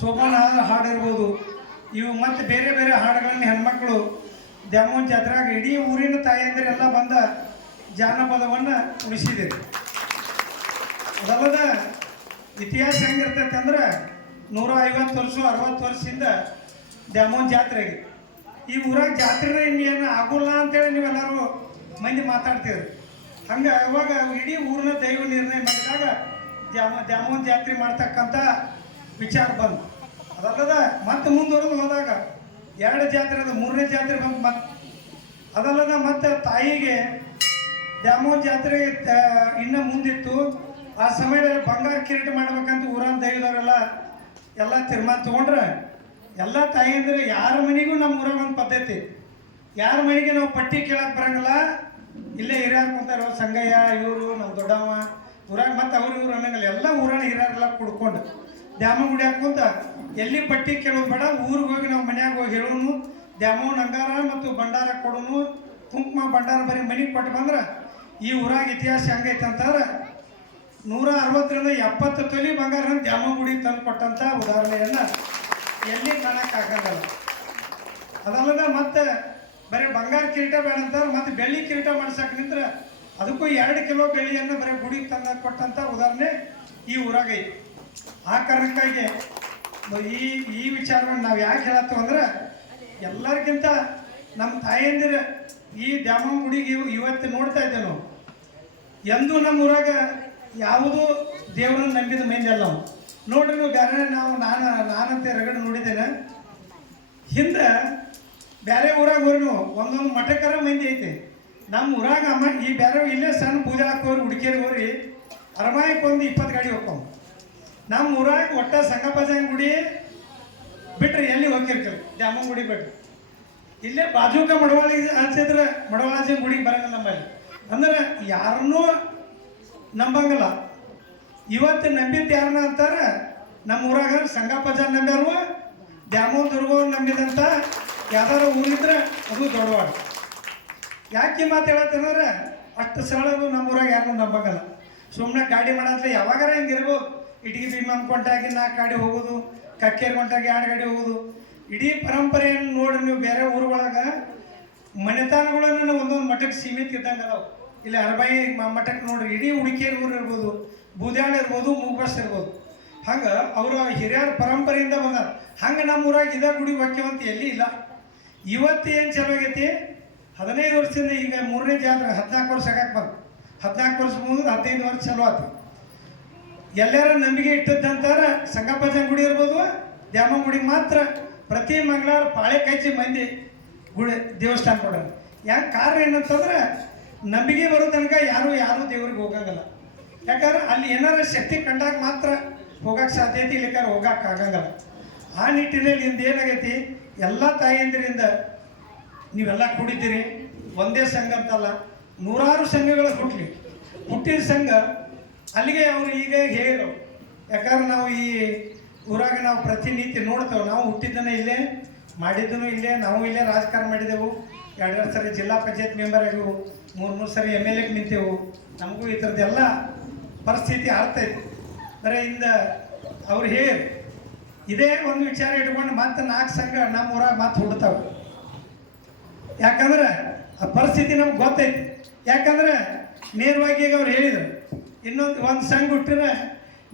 ಸೋಪಾನ ಹಾಡಿರ್ಬೋದು, ಇವು ಮತ್ತು ಬೇರೆ ಬೇರೆ ಹಾಡುಗಳನ್ನು ಹೆಣ್ಮಕ್ಳು ದ್ಯಾಮವ್ವನ ಜಾತ್ರೆಯಾಗ ಇಡೀ ಊರಿನ ತಾಯಂದಿರೆಲ್ಲ ಬಂದ ಜಾನಪದವನ್ನು ಉಳಿಸಿದ್ದೀರಿ. ಅದಲ್ಲದ ಇತಿಹಾಸ ಹೆಂಗಿರ್ತೈತೆ ಅಂದ್ರೆ 150 ವರ್ಷ 60 ವರ್ಷದಿಂದ ದ್ಯಾಮವ್ವನ ಜಾತ್ರೆಗೆ ಈ ಊರಾಗ ಜಾತ್ರೆನ ಇನ್ನೇನು ಆಗೋಲ್ಲ ಅಂತೇಳಿ ನೀವೆಲ್ಲರೂ ಮಂದಿ ಮಾತಾಡ್ತೀರಿ. ಹಂಗೆ ಅವಾಗ ಇಡೀ ಊರಿನ ದೈವ ನಿರ್ಣಯ ಮಾಡಿದಾಗ ದ್ಯಾಮವ್ವನ ಜಾತ್ರೆ ಮಾಡ್ತಕ್ಕಂಥ ವಿಚಾರ ಬಂತು. ಅದಲ್ಲದ ಮತ್ತೆ ಮುಂದುವರೆದು ಹೋದಾಗ 2 ಜಾತ್ರೆ ಅದು 3ನೇ ಜಾತ್ರೆ ಬಂತು. ಅದಲ್ಲದ ಮತ್ತೆ ತಾಯಿಗೆ ದ್ಯಾಮವ್ವನ ಜಾತ್ರೆ ಇನ್ನು ಮುಂದಿತ್ತು. ಆ ಸಮಯದಲ್ಲಿ ಬಂಗಾರ ಕಿರೀಟ ಮಾಡ್ಬೇಕಂತ ಊರನ್ನ ದೈವದವರೆಲ್ಲ ಎಲ್ಲ ತೀರ್ಮಾನ ತೊಗೊಂಡ್ರೆ ಎಲ್ಲ ತಾಯಿಯಂದ್ರೆ ಯಾರ ಮನೆಗೂ ನಮ್ಮ ಊರಾಗ ಒಂದು ಪದ್ಧತಿ, ಯಾರ ಮನೆಗೆ ನಾವು ಪಟ್ಟಿ ಕೇಳಕ್ಕೆ ಬರಂಗಿಲ್ಲ, ಇಲ್ಲೇ ಹಿರಿಯರು ಕುಂತಾರೋ ಸಂಗಯ್ಯ ಇವರು ನಮ್ಮ ದೊಡ್ಡವ ಊರಾಗ ಮತ್ತು ಅವ್ರು ಇವ್ರು ಅನ್ನಂಗಿಲ್ಲ, ಎಲ್ಲ ಊರಾನ ಹಿರಿಯರೆಲ್ಲ ಕುಡ್ಕೊಂಡು ದ್ಯಾಮವ್ವ ಗುಡಿ ಹಾಕುಂತ ಎಲ್ಲಿ ಪಟ್ಟಿ ಕೇಳೋದು ಬೇಡ, ಊರಿಗೆ ಹೋಗಿ ನಾವು ಮನ್ಯಾಗ ಹೋಗಿ ಹೇಳೋನು ದ್ಯಾಮವ್ವನ ಅಂಗಾರ ಮತ್ತು ಭಂಡಾರ ಕೊಡೋನು, ಕುಂಕುಮ ಭಂಡಾರ ಬರೀ ಮನೆಗೆ ಕೊಟ್ಟು ಬಂದ್ರೆ ಈ ಊರಾಗ ಇತಿಹಾಸ ಹೆಂಗೈತೆ ಅಂತಂದ್ರೆ 160ರಿಂದ 70 ತೊಲಿ ಬಂಗಾರ ದ್ಯಾಮವ್ವ ಗುಡಿ ತಂದು ಕೊಟ್ಟಂಥ ಉದಾಹರಣೆಯನ್ನು ಎಲ್ಲಿ ಕಾಣಕ್ಕಾಗಲ್ಲ. ಅದಲ್ಲದ ಮತ್ತೆ ಬರೀ ಬಂಗಾರ ಕಿರೀಟ ಬೇಡ ಅಂತಾರೆ, ಮತ್ತೆ ಬೆಳ್ಳಿ ಕಿರೀಟ ಮಾಡ್ಸಕ್ಕೆ ನಿಂತ್ರೆ ಅದಕ್ಕೂ 2 ಕಿಲೋ ಬೆಳ್ಳಿಯನ್ನು ಬರೀ ಗುಡಿಗೆ ತಂದು ಕೊಟ್ಟಂಥ ಉದಾಹರಣೆ ಈ ಊರಾಗ ಐತಿ. ಆ ಕಾರಣಕ್ಕಾಗಿ ಈ ವಿಚಾರವನ್ನು ನಾವು ಯಾಕೆ ಹೇಳತ್ತೀವಿ ಅಂದ್ರೆ ಎಲ್ಲರಿಗಿಂತ ನಮ್ಮ ತಾಯಂದಿರ ಈ ದ್ಯಾಮವ್ವನ ಗುಡಿಗೆ ಇವತ್ತು ನೋಡ್ತಾ ಇದ್ದೇವೆ ನಾವು. ಎಂದೂ ನಮ್ಮ ಊರಾಗ ಯಾವುದೂ ದೇವರನ್ನು ನಂಬಿದ ಮಂದಿ ಅಲ್ಲ ನಾವು. ನೋಡ್ರಿ ನೀವು ಬೇರೆ ನಾನಂತೆ ರಗಡ ನೋಡಿದ್ದೇನೆ. ಹಿಂದೆ ಬೇರೆ ಊರಾಗ ಹೋರಿ ನೀವು ಒಂದೊಂದು ಮಠಕ್ಕರ ಮಂದಿ ಐತಿ. ನಮ್ಮ ಊರಾಗ ಈ ಬೇರೆ ಇಲ್ಲೇ ಸಣ್ಣ ಪೂಜೆ ಹಾಕೋರಿ ಹುಡುಕಿಯರು ಹೋರಿ ಅರಮಾಯಕ್ಕೆ ಒಂದು 20 ಗಾಡಿ ಹೋಗ್ತಾವ. ನಮ್ಮ ಊರಾಗ ಒಟ್ಟ ಸಂಗಪ್ಪಜನ ಗುಡಿ ಬಿಟ್ರೆ ಎಲ್ಲಿ ಹೋಗಿರ್ತೀವಿ, ದ್ಯಾಮವ್ವನ ಗುಡಿ ಬಿಟ್ರಿ ಇಲ್ಲೇ ಬಾಜೂಕ ಮಡವಾಳಿ ಅನ್ಸಿದ್ರೆ ಮಡವಾಳಾಜನ ಗುಡಿಗೆ ಬರಂಗಿಲ್ಲ ನಮ್ಮಲ್ಲಿ. ಅಂದ್ರೆ ಯಾರನ್ನೂ ನಂಬಂಗಿಲ್ಲ. ಇವತ್ತು ನಂಬಿದ್ದು ಯಾರನ್ನ ಅಂತಾರೆ ನಮ್ಮ ಊರಾಗ ಸಂಗಪ್ಪಜನ ನಂಬ್ಯಾರು, ದ್ಯಾಮವ್ವ ದುರ್ಗವ್ರು ನಂಬಿದಂಥ ಯಾವ್ದಾರು ಊರಿದ್ರೆ ಅದು ದೊಡ್ಡವಾಡ. ಯಾಕೆ ಮಾತು ಹೇಳತ್ತಂದ್ರೆ ಅಷ್ಟು ಸರಳದು ನಮ್ಮ ಊರಾಗ ಯಾರನ್ನೂ ನಂಬಂಗಲ್ಲ. ಸುಮ್ಮನೆ ಗಾಡಿ ಮಾಡಂದ್ರೆ ಯಾವಾಗಾರ ಹಿಂಗಿರ್ಬೋದು, ಇಟಗಿ ಭೀಮಮ್ಮ ಕೊಂಟಾಗಿ 4 ಗಾಡಿ ಹೋಗೋದು, ಕಕ್ಕೇರಿ ಕೊಂಟಾಗಿ 2 ಗಾಡಿ ಹೋಗೋದು. ಇಡೀ ಪರಂಪರೆಯನ್ನು ನೋಡಿ ನೀವು ಬೇರೆ ಊರುಗಳಾಗ ಮನೆತನಗಳನ್ನು ಒಂದೊಂದು ಮಠಕ್ಕೆ ಸೀಮಿತ ಇದ್ದಂಗೆ ಅದಾವೆ. ಇಲ್ಲಿ ಅರಬಾಯಿ ಮಠಕ್ಕೆ ನೋಡ್ರಿ ಇಡೀ ಹುಡುಕಿಯರ್ ಊರು ಇರ್ಬೋದು, ಬೂದ್ಯಾಳ ಇರ್ಬೋದು, ಮೂಗ್ಬಸ್ ಇರ್ಬೋದು. ಹಂಗೆ ಅವರ ಹಿರಿಯರ ಪರಂಪರೆಯಿಂದ ಬಂದಾರ. ಹಂಗೆ ನಮ್ಮ ಊರಾಗ ಇದೇ ಗುಡಿ ವಾಕ್ಯವಂತ ಎಲ್ಲಿ ಇಲ್ಲ. ಇವತ್ತು ಏನು ಚಲೋ ಆಗೈತಿ, 15 ವರ್ಷದಿಂದ ಈಗ 3ನೇ ಜಾತ್ರೆ 14 ವರ್ಷ ಆಗಕ್ಕೆ ಬಂದು 14 ವರ್ಷ ಮುಂದೆ 15 ವರ್ಷ ಚಲೋ ಆಯ್ತು. ಎಲ್ಲರ ನಂಬಿಕೆ ಇಟ್ಟದ್ದಂತಾರೆ ಸಂಗಪ್ಪಜನ ಗುಡಿ ಇರ್ಬೋದು, ದ್ಯಾಮವ್ವನ ಗುಡಿಗೆ ಮಾತ್ರ ಪ್ರತಿ ಮಂಗಳವಾರ ಪಾಳೆ ಕಚ್ಚಿ ಮಂದಿ ಗುಡಿ ದೇವಸ್ಥಾನ ಕೊಡೋಣ. ಯಾಕೆ ಕಾರಣ ಏನಂತಂದ್ರೆ ನಂಬಿಕೆ ಬರೋ ತನಕ ಯಾರು ದೇವ್ರಿಗೆ ಹೋಗಂಗಿಲ್ಲ. ಯಾಕಂದ್ರೆ ಅಲ್ಲಿ ಏನಾರ ಶಕ್ತಿ ಕಂಡಾಗ ಮಾತ್ರ ಹೋಗಕ್ಕೆ ಸಾಧ್ಯತೆ, ಇಲ್ಲಿಕಾರ ಹೋಗಕ್ಕೆ ಆಗಂಗಿಲ್ಲ. ಆ ನಿಟ್ಟಿನಲ್ಲಿ ಇಂದು ಏನಾಗೈತಿ, ಎಲ್ಲ ತಾಯಿಯಂದಿರಿಂದ ನೀವೆಲ್ಲ ಕೂಡಿದ್ದೀರಿ. ಒಂದೇ ಸಂಘ ಅಂತಲ್ಲ, 100 ಸಂಘಗಳು ಹುಟ್ಟಿದ ಸಂಘ ಅಲ್ಲಿಗೆ ಅವರು ಈಗ ಹೇಳಿದ್ರು. ಯಾಕಂದ್ರೆ ನಾವು ಈ ಊರಾಗ ನಾವು ಪ್ರತಿನಿತ್ಯ ನೋಡ್ತೇವೆ. ನಾವು ಹುಟ್ಟಿದ್ದನೇ ಇಲ್ಲೇ, ಮಾಡಿದ್ದೂ ಇಲ್ಲೇ, ನಾವು ಇಲ್ಲೇ ರಾಜಕಾರಣ ಮಾಡಿದೆವು. 2 ಸರಿ ಜಿಲ್ಲಾ ಪಂಚಾಯತ್ ಮೆಂಬರ್ ಆಗಿವು, 3 ಸರಿ MLA ನಿಂತೆವು. ನಮಗೂ ಈ ಥರದ್ದೆಲ್ಲ ಪರಿಸ್ಥಿತಿ ಆಗ್ತೈತಿ. ಬರೀ ಇಂದ ಅವ್ರು ಹೇಳಿ ಇದೇ ಒಂದು ವಿಚಾರ ಇಟ್ಕೊಂಡು ಮತ್ತೆ 4 ಸಂಘ ನಮ್ಮ ಊರಾಗ ಮತ್ತೆ ಹುಡ್ತಾವೆ. ಯಾಕಂದ್ರೆ ಆ ಪರಿಸ್ಥಿತಿ ನಮ್ಗೆ ಗೊತ್ತೈತಿ. ಯಾಕಂದ್ರೆ ನೇರವಾಗಿ ಈಗ ಅವ್ರು ಹೇಳಿದರು, ಒಂದು ಸಂಘ ಹುಟ್ಟಿದ್ರೆ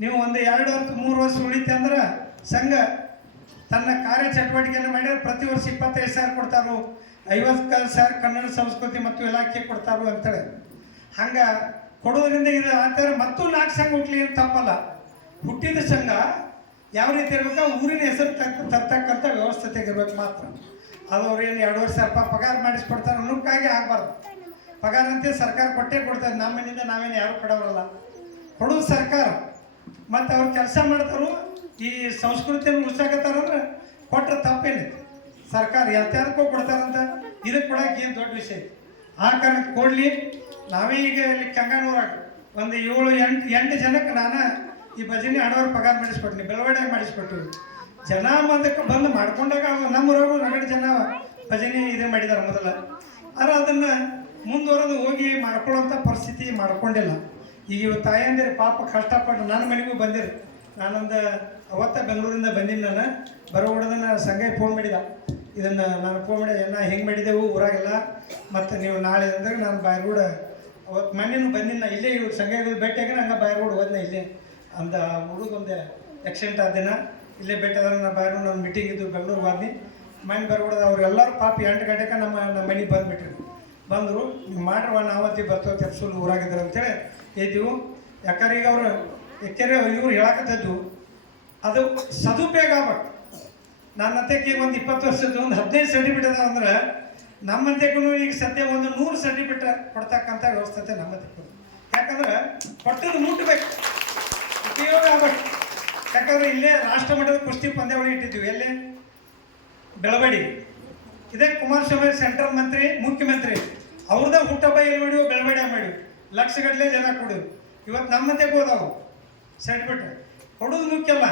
ನೀವು ಒಂದು 2 ವರ್ಷ 3 ವರ್ಷ ಉಳಿತೆ ಅಂದ್ರೆ ಸಂಘ ತನ್ನ ಕಾರ್ಯಚಟುವಟಿಕೆಯನ್ನು ಮಾಡಿದ್ರೆ ಪ್ರತಿ ವರ್ಷ 25,000 ಕೊಡ್ತಾರೋ, 50,000 ಕನ್ನಡ ಸಂಸ್ಕೃತಿ ಮತ್ತು ಇಲಾಖೆ ಕೊಡ್ತಾರೋ ಅಂತೇಳಿ. ಹಂಗೆ ಕೊಡೋದ್ರಿಂದ ಇದು ಅಂತಾರೆ. ಮತ್ತು 4 ಸಂಘ ಹುಟ್ಲಿ ಅಂತ ತಪ್ಪಲ್ಲ. ಹುಟ್ಟಿದ ಸಂಘ ಯಾವ ರೀತಿ ಇರ್ಬೇಕು, ಊರಿನ ಹೆಸರು ತರ್ತಕ್ಕಂಥ ವ್ಯವಸ್ಥೆಗಿರ್ಬೇಕು ಮಾತ್ರ. ಅದು ಅವ್ರು ಏನು 2 ವರ್ಷ ಪಗಾರ ಮಾಡಿಸ್ಕೊಡ್ತಾರೆ ಅನ್ನೋಕ್ಕಾಗಿ ಆಗಬಾರ್ದು. ಪಗಾರ ಅಂತ ಸರ್ಕಾರ ಕೊಟ್ಟೇ ಕೊಡ್ತಾರೆ. ನಮ್ಮಿನಿಂದ ನಾವೇನು ಯಾರು ಕೊಡೋರಲ್ಲ, ಕೊಡೋದು ಸರ್ಕಾರ. ಮತ್ತು ಅವ್ರು ಕೆಲಸ ಮಾಡ್ತಾರೋ ಈ ಸಂಸ್ಕೃತಿಯನ್ನು ಉಳಿಸಾಕತ್ತಾರಂದ್ರೆ ಕೊಟ್ಟರೆ ತಪ್ಪೇನೈತಿ. ಸರ್ಕಾರ ಎಂತದಕ್ಕೂ ಕೊಡ್ತಾರಂತ, ಇದಕ್ಕೆ ಕೊಡೋಕೆ ಏನು ದೊಡ್ಡ ವಿಷಯ. ಆ ಕಾರಣಕ್ಕೆ ಕೊಡಲಿ. ನಾವೇ ಈಗ ಇಲ್ಲಿ ಕೆಂಗನೂರಾಗ ಒಂದು 7-8 ಜನಕ್ಕೆ ನಾನು ಈ ಭಜನೆ ಹಣವ್ರ ಪಗಾರ ಮಾಡಿಸ್ಕೊಟ್ಟಿನಿ, ಬೆಳವಣಿಗೆ ಮಾಡಿಸ್ಕೊಟ್ಟಿವಿ. ಜನ ಮಂದಕ್ಕೆ ಬಂದು ಮಾಡ್ಕೊಂಡಾಗ ನಮ್ಮೂರಾಗೂ ನಗರ ಜನ ಭಜನೆ ಇದೇ ಮಾಡಿದಾರೆ ಮೊದಲ. ಆದ್ರೆ ಅದನ್ನು ಮುಂದುವರೆದು ಹೋಗಿ ಮಾಡ್ಕೊಳ್ಳೋಂಥ ಪರಿಸ್ಥಿತಿ ಮಾಡ್ಕೊಂಡಿಲ್ಲ. ಈಗ ಇವು ತಾಯಂದಿರು ಪಾಪ ಕಷ್ಟಪಟ್ಟು ನನ್ನ ಮನೆಗೂ ಬಂದಿರು. ನಾನೊಂದು ಅವತ್ತ ಬೆಂಗಳೂರಿಂದ ಬಂದೀನಿ. ನಾನು ಬರೋ ಹೊಡೆದನ್ನ ಸಂಘ ಫೋನ್ ಮಾಡಿದ, ಇದನ್ನು ನಾನು ಫೋನ್ ಮಾಡಿ ನಾ ಹೆಂಗೆ ಮಾಡಿದೆವು ಊರಾಗೆಲ್ಲ, ಮತ್ತು ನೀವು ನಾಳೆ ಅಂದಾಗ ನಾನು ಬಾಯ್ರೋಡ್ ಅವತ್ತು ಮನೇನು ಬಂದಿಲ್ಲ, ಇಲ್ಲೇ ಇವ್ರು ಸಂಘಗಳು ಭೇಟಿಯಾಗ ನಂಗೆ ಬಾಯ್ರೋಡ್ ಹೋದ್ನ ಇಲ್ಲೇ ಅಂದ ಹುಡುಗೊಂದು ಆಕ್ಸಿಡೆಂಟ್ ಆದ ದಿನ ಇಲ್ಲೇ ಭೇಟಿಯಾದ್ರೆ ನಾನು ಬಾಯ್ರೋಡ್ ನನ್ನ ಮೀಟಿಂಗ್ ಇದ್ದು ಬೆಂಗಳೂರು ಹೋದ್ನಿ. ಮನೆ ಬರ್ಬಿಡೋದು ಅವ್ರೆಲ್ಲರೂ ಪಾಪ 8 ಗಂಟೆಗೆ ನಮ್ಮ ಮನೆಗೆ ಬಂದುಬಿಟ್ರಿ. ಬಂದರು ಮಾಡ್ರವ ನಾವತ್ತಿ ಬರ್ತೇವೆ ತೆಪ್ಸೂರು ಊರಾಗಿದ್ದಾರೆ ಅಂತೇಳಿ ಇದ್ದೀವಿ. ಯಾಕಂದ್ರೆ ಈಗ ಅವರು ಯಾಕೆರೆ ಇವ್ರು ಹೇಳಕತ್ತಿದ್ದು ಅದು ಸದುಪಯೋಗ ಆಗ್ಬೇಕು. ನನ್ನ ಅತ್ತೆಗೆ ಒಂದು 20 ವರ್ಷದ್ದು ಒಂದು 15 ಸರ್ಟಿಫಿಕೇಟ್ ಅದಾವ ಅಂದ್ರೆ ನಮ್ಮಂತೆಗೂ ಈಗ ಸದ್ಯ ಒಂದು 100 ಸರ್ಟಿಫಿಕೇಟ್ ಕೊಡ್ತಕ್ಕಂಥ ವ್ಯವಸ್ಥೆ ನಮ್ಮಂತೆ. ಯಾಕಂದ್ರೆ ಕೊಟ್ಟದ್ದು ಮುಟ್ಟಬೇಕು, ಉಪಯೋಗ ಆಗ್ಬೇಕು. ಯಾಕಂದ್ರೆ ಇಲ್ಲೇ ರಾಷ್ಟ್ರ ಮಟ್ಟದ ಕುಸ್ತಿ ಪಂದ್ಯಾವಳಿ ಇಟ್ಟಿದ್ವಿ. ಎಲ್ಲೇ ಬೆಳವಡಿ ಇದೇ ಕುಮಾರಸ್ವಾಮಿ ಸೆಂಟ್ರಲ್ ಮಂತ್ರಿ ಮುಖ್ಯಮಂತ್ರಿ ಅವ್ರದ್ದ ಹುಟ್ಟಬ್ಬ ಎಲ್ಲಿ ಮಾಡಿವು, ಬೆಳವಡಿ ಮಾಡಿವು, ಲಕ್ಷಗಟ್ಟಲೆ ಜನ ಕೊಡು. ಇವತ್ತು ನಮ್ಮಂತೆ ಹೋದವು ಸರ್ಟಿಫಿಕೇಟ್ ಕೊಡೋದು ಮುಖ್ಯ ಅಲ್ಲ,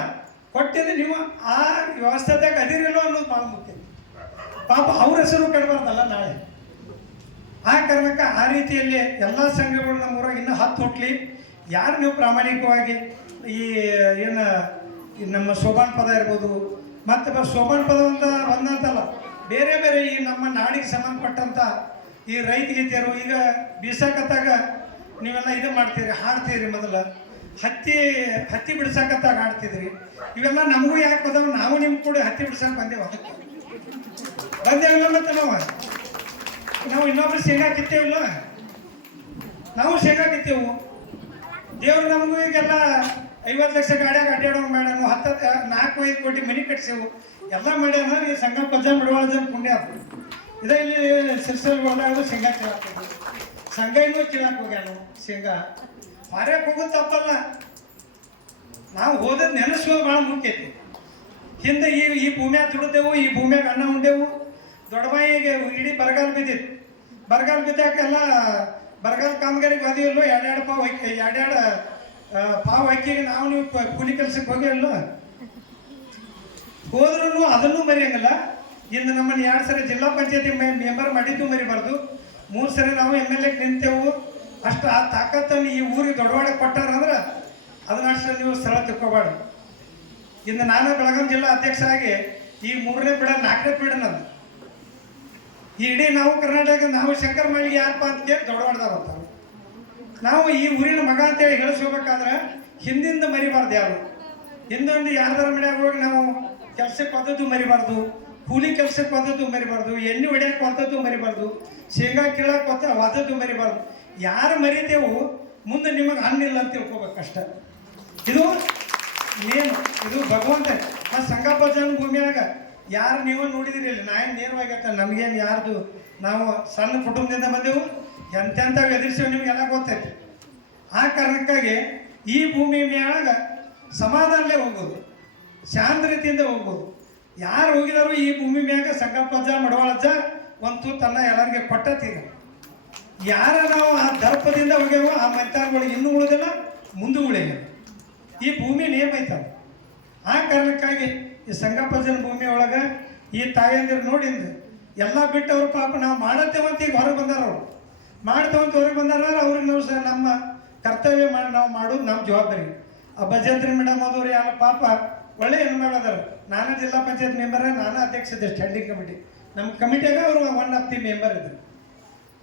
ಕೊಟ್ಟಿದ್ದು ನೀವು ಆ ವ್ಯವಸ್ಥೆದಾಗ ಅದಿರಿಲ್ಲೋ ಅನ್ನೋದು ಭಾಳ ಮುಖ್ಯ. ಪಾಪ ಅವ್ರ ಹೆಸರು ಕೆಡಬಾರ್ದಲ್ಲ ನಾಳೆ. ಆ ಕಾರಣಕ್ಕೆ ಆ ರೀತಿಯಲ್ಲಿ ಎಲ್ಲ ಸಂಘಗಳು ನಮ್ಮೂರಾಗ ಇನ್ನೂ 10 ಹುಟ್ಲಿ. ಯಾರು ನೀವು ಪ್ರಾಮಾಣಿಕವಾಗಿ ಈ ಏನು ನಮ್ಮ ಸೋಬಾನ್ ಪದ ಇರ್ಬೋದು, ಮತ್ತು ಸೋಬಾನ್ ಪದ ಒಂದಂತಲ್ಲ, ಬೇರೆ ಬೇರೆ ಈ ನಮ್ಮ ನಾಡಿಗೆ ಸಂಬಂಧಪಟ್ಟಂಥ ಈ ರೈತ ಗೀತೆಯರು ಈಗ ಬೀಸಾಕತ್ತಾಗ ನೀವೆಲ್ಲ ಇದು ಮಾಡ್ತೀರಿ, ಹಾಡ್ತೀರಿ. ಮೊದಲು ಹತ್ತಿ ಬಿಡ್ಸಾಕತ್ತಾಗ ಹಾಡ್ತಿದ್ರಿ. ಇವೆಲ್ಲ ನಮಗೂ ಯಾಕೆ ಬಂದವು, ನಾವು ನಿಮ್ಮ ಕೂಡ ಹತ್ತಿ ಬಿಡ್ಸಕ್ಕೆ ಬಂದೇವು ಮತ್ತು ನಾವು ಇನ್ನೊಬ್ರು ಶೇಂಗಾ ಕಿತ್ತೇವಿಲ್ಲ, ನಾವು ಶೇಂಗಾ ಕಿತ್ತೇವು. ದೇವ್ರು ನಮಗೂ ಈಗೆಲ್ಲ 50 ಲಕ್ಷ ಗಾಡಿಯಾಗ ಅಡ್ಡಾಡೋಂಗೆ ಮಾಡ್ಯಾನು, 4-5 ಕೋಟಿ ಮನೆ ಕಟ್ಸೇವು, ಎಲ್ಲ ಮಾಡ್ಯಾನ. ಈ ಸಂಘ ಪಂಜ ಬಿಡುವಾಳ ಜನ ಪುಣ್ಯ ಆಗ್ತದೆ. ಇದೇ ಇಲ್ಲಿ ಸಿರ್ಸಲ್ ಹೋದಾಗ ಶೇಂಗಾ ಕೀಳಾಕ್ತದೆ, ಸಂಘ ಇನ್ನೂ ಕೀಳಾಕ್ ಹೋಗ್ಯಾನು. ಶೇಂಗಾ ಮಾರ್ಯಾಕೆ ಹೋಗೋದು ತಪ್ಪಲ್ಲ, ನಾವು ಹೋದದ್ದು ನೆನೆಸೋದು ಭಾಳ ಮುಖ್ಯ ಐತಿ. ಹಿಂದೆ ಈ ಭೂಮಿಯಾಗ ದುಡಿದೆವು, ಈ ಭೂಮಿಯಾಗ ಅನ್ನ ಉಂಡೆವು. ದೊಡ್ಡಬಾಯಿಗೆ ಇಡೀ ಬರಗಾಲ ಬಿದ್ದಿತ್ತು. ಬರಗಾಲ ಬಿದ್ದಾಕೆಲ್ಲ ಬರಗಾಲ ಕಾಮಗಾರಿಗೆ ಹೋದಿವಲ್ಲೋ, 2 ಪಾವು ಅಕ್ಕಿಗೆ ನಾವು ನೀವು ಕೂಲಿ ಕೆಲಸಕ್ಕೆ ಹೋಗಿವಲ್ಲ. ಹೋದ್ರೂ ಅದನ್ನು ಮರೆಯಂಗಿಲ್ಲ. ಇಂದು ನಮ್ಮನ್ನು 2 ಸರಿ ಜಿಲ್ಲಾ ಪಂಚಾಯತಿ ಮೆಂಬರ್ ಮಾಡಿದ್ದು ಮರಿಬಾರ್ದು. 3 ಸರಿ ನಾವು MLA ನಿಂತೆವು. ಅಷ್ಟು ಆ ತಾಕತ್ತನ್ನು ಈ ಊರಿಗೆ ದೊಡ್ಡವಾಡ ಕೊಟ್ಟಾರಂದ್ರೆ ಅದನ್ನಷ್ಟು ನೀವು ಸ್ಥಳ ತಿಳ್ಕೊಬಾರ್ದು. ಇಂದು ನಾನು ಬೆಳಗಾವಿ ಜಿಲ್ಲಾ ಅಧ್ಯಕ್ಷ ಆಗಿ ಈ 3ನೇ ಬಿಡ 4ನೇ ಪೀಡ ನಂದು. ಈ ಇಡೀ ನಾವು ಕರ್ನಾಟಕ ನಾವು ಶಂಕರ ಮಳಿಗೆ ಯಾರಪ್ಪ ಅಂತ ಕೇಳಿ ದೊಡ್ಡವಾಡ್ದಾಗ ಬರ್ತಾರೆ. ನಾವು ಈ ಊರಿನ ಮಗ ಅಂತೇಳಿ ಹೇಳಿಸ್ಕೋಬೇಕಾದ್ರೆ ಹಿಂದಿಂದ ಮರಿಬಾರ್ದು. ಯಾರು ಹಿಂದೊಂದು ಯಾರ್ದಾರ ಮನೆಯಾಗ ಹೋಗಿ ನಾವು ಕೆಲಸಕ್ಕೆ ಹೋದದ್ದು ಮರಿಬಾರ್ದು, ಕೂಲಿ ಕೆಲಸಕ್ಕೆ ಹೋದದ್ದು ಮರಿಬಾರ್ದು, ಎಣ್ಣೆ ಹೊಡ್ಯಕ್ಕೆ ಹೋದದ್ದು ಮರಿಬಾರ್ದು, ಶೇಂಗಾ ಕೀಳಕ್ಕೆ ಹೋದದ್ದು ಮರಿಬಾರ್ದು. ಯಾರು ಮರಿತೇವು ಮುಂದೆ ನಿಮಗೆ ಹಣ್ಣಿಲ್ಲ ಅಂತ ತಿಳ್ಕೊಬೇಕಷ್ಟ. ಇದು ಮೇನು, ಇದು ಭಗವಂತ. ಆ ಸಂಗಪ್ಪ ಜನ ಭೂಮಿಯಾಗ ಯಾರು ನೀವು ನೋಡಿದಿರಿ ಇಲ್ಲ, ನಾ ನೇರವಾಗಿ ನಮಗೇನು ಯಾರ್ದು, ನಾವು ಸಣ್ಣ ಕುಟುಂಬದಿಂದ ಬಂದೆವು, ಎಂತೆಂಥವು ಎದುರಿಸೇವು ನಿಮಗೆಲ್ಲ ಗೊತ್ತೈತಿ. ಆ ಕಾರಣಕ್ಕಾಗಿ ಈ ಭೂಮಿ ಮ್ಯಾಗ ಸಮಾಧಾನಲೇ ಹೋಗ್ಬೋದು, ಶಾಂತ ರೀತಿಯಿಂದ ಹೋಗ್ಬೋದು. ಯಾರು ಹೋಗಿದಾರೋ ಈ ಭೂಮಿ ಮ್ಯಾಗ ಸಂಗಪ್ಪಜ್ಜ ಮಡವಾಳಜ್ಜ ಒಂದು ತನ್ನ ಎಲ್ಲರಿಗೆ ಕೊಟ್ಟತೀಗ. ಯಾರ ನಾವು ಆ ದರ್ಪದಿಂದ ಹೋಗ್ಯಾವೋ ಆ ಮೈತಾನಗಳಿಗೆ ಇನ್ನೂ ಉಳಿದಿಲ್ಲ, ಮುಂದೆ ಉಳಿಯ. ಈ ಭೂಮಿ ನೇಮ ಐತವ. ಆ ಕಾರಣಕ್ಕಾಗಿ ಈ ಸಂಗಪ್ಪಜ್ಜನ ಭೂಮಿ ಒಳಗೆ ಈ ತಾಯಂದಿರು ನೋಡಿಂದು ಎಲ್ಲ ಬಿಟ್ಟವ್ರು ಪಾಪ ನಾವು ಮಾಡತ್ತೇವಂತ ಈಗ ಹೊರಗೆ ಬಂದಾರ. ಅವರು ಮಾಡ್ತೇವಂತ ಹೊರಗೆ ಬಂದಾರ. ಅವ್ರಿಗೆ ನಾವು ಸಹ ನಮ್ಮ ಕರ್ತವ್ಯ ಮಾಡಿ ನಾವು ಮಾಡೋದು ನಮ್ಮ ಜವಾಬ್ದಾರಿ. ಆ ಭಜಂತ್ರಿ ಮೇಡಮ್ ಆದವ್ರು ಯಾರು ಪಾಪ ಒಳ್ಳೆ ಹೆಣ್ಮಗಳದಾರ. ನಾನು ಜಿಲ್ಲಾ ಪಂಚಾಯತ್ ಮೆಂಬರ್, ನಾನು ಅಧ್ಯಕ್ಷತೆ ಸ್ಟ್ಯಾಂಡಿಂಗ್ ಕಮಿಟಿ. ನಮ್ಮ ಕಮಿಟಿಯಾಗ ಅವರು 1 ಆಫ್ ದಿ ಮೆಂಬರ್ ಇದ್ರು.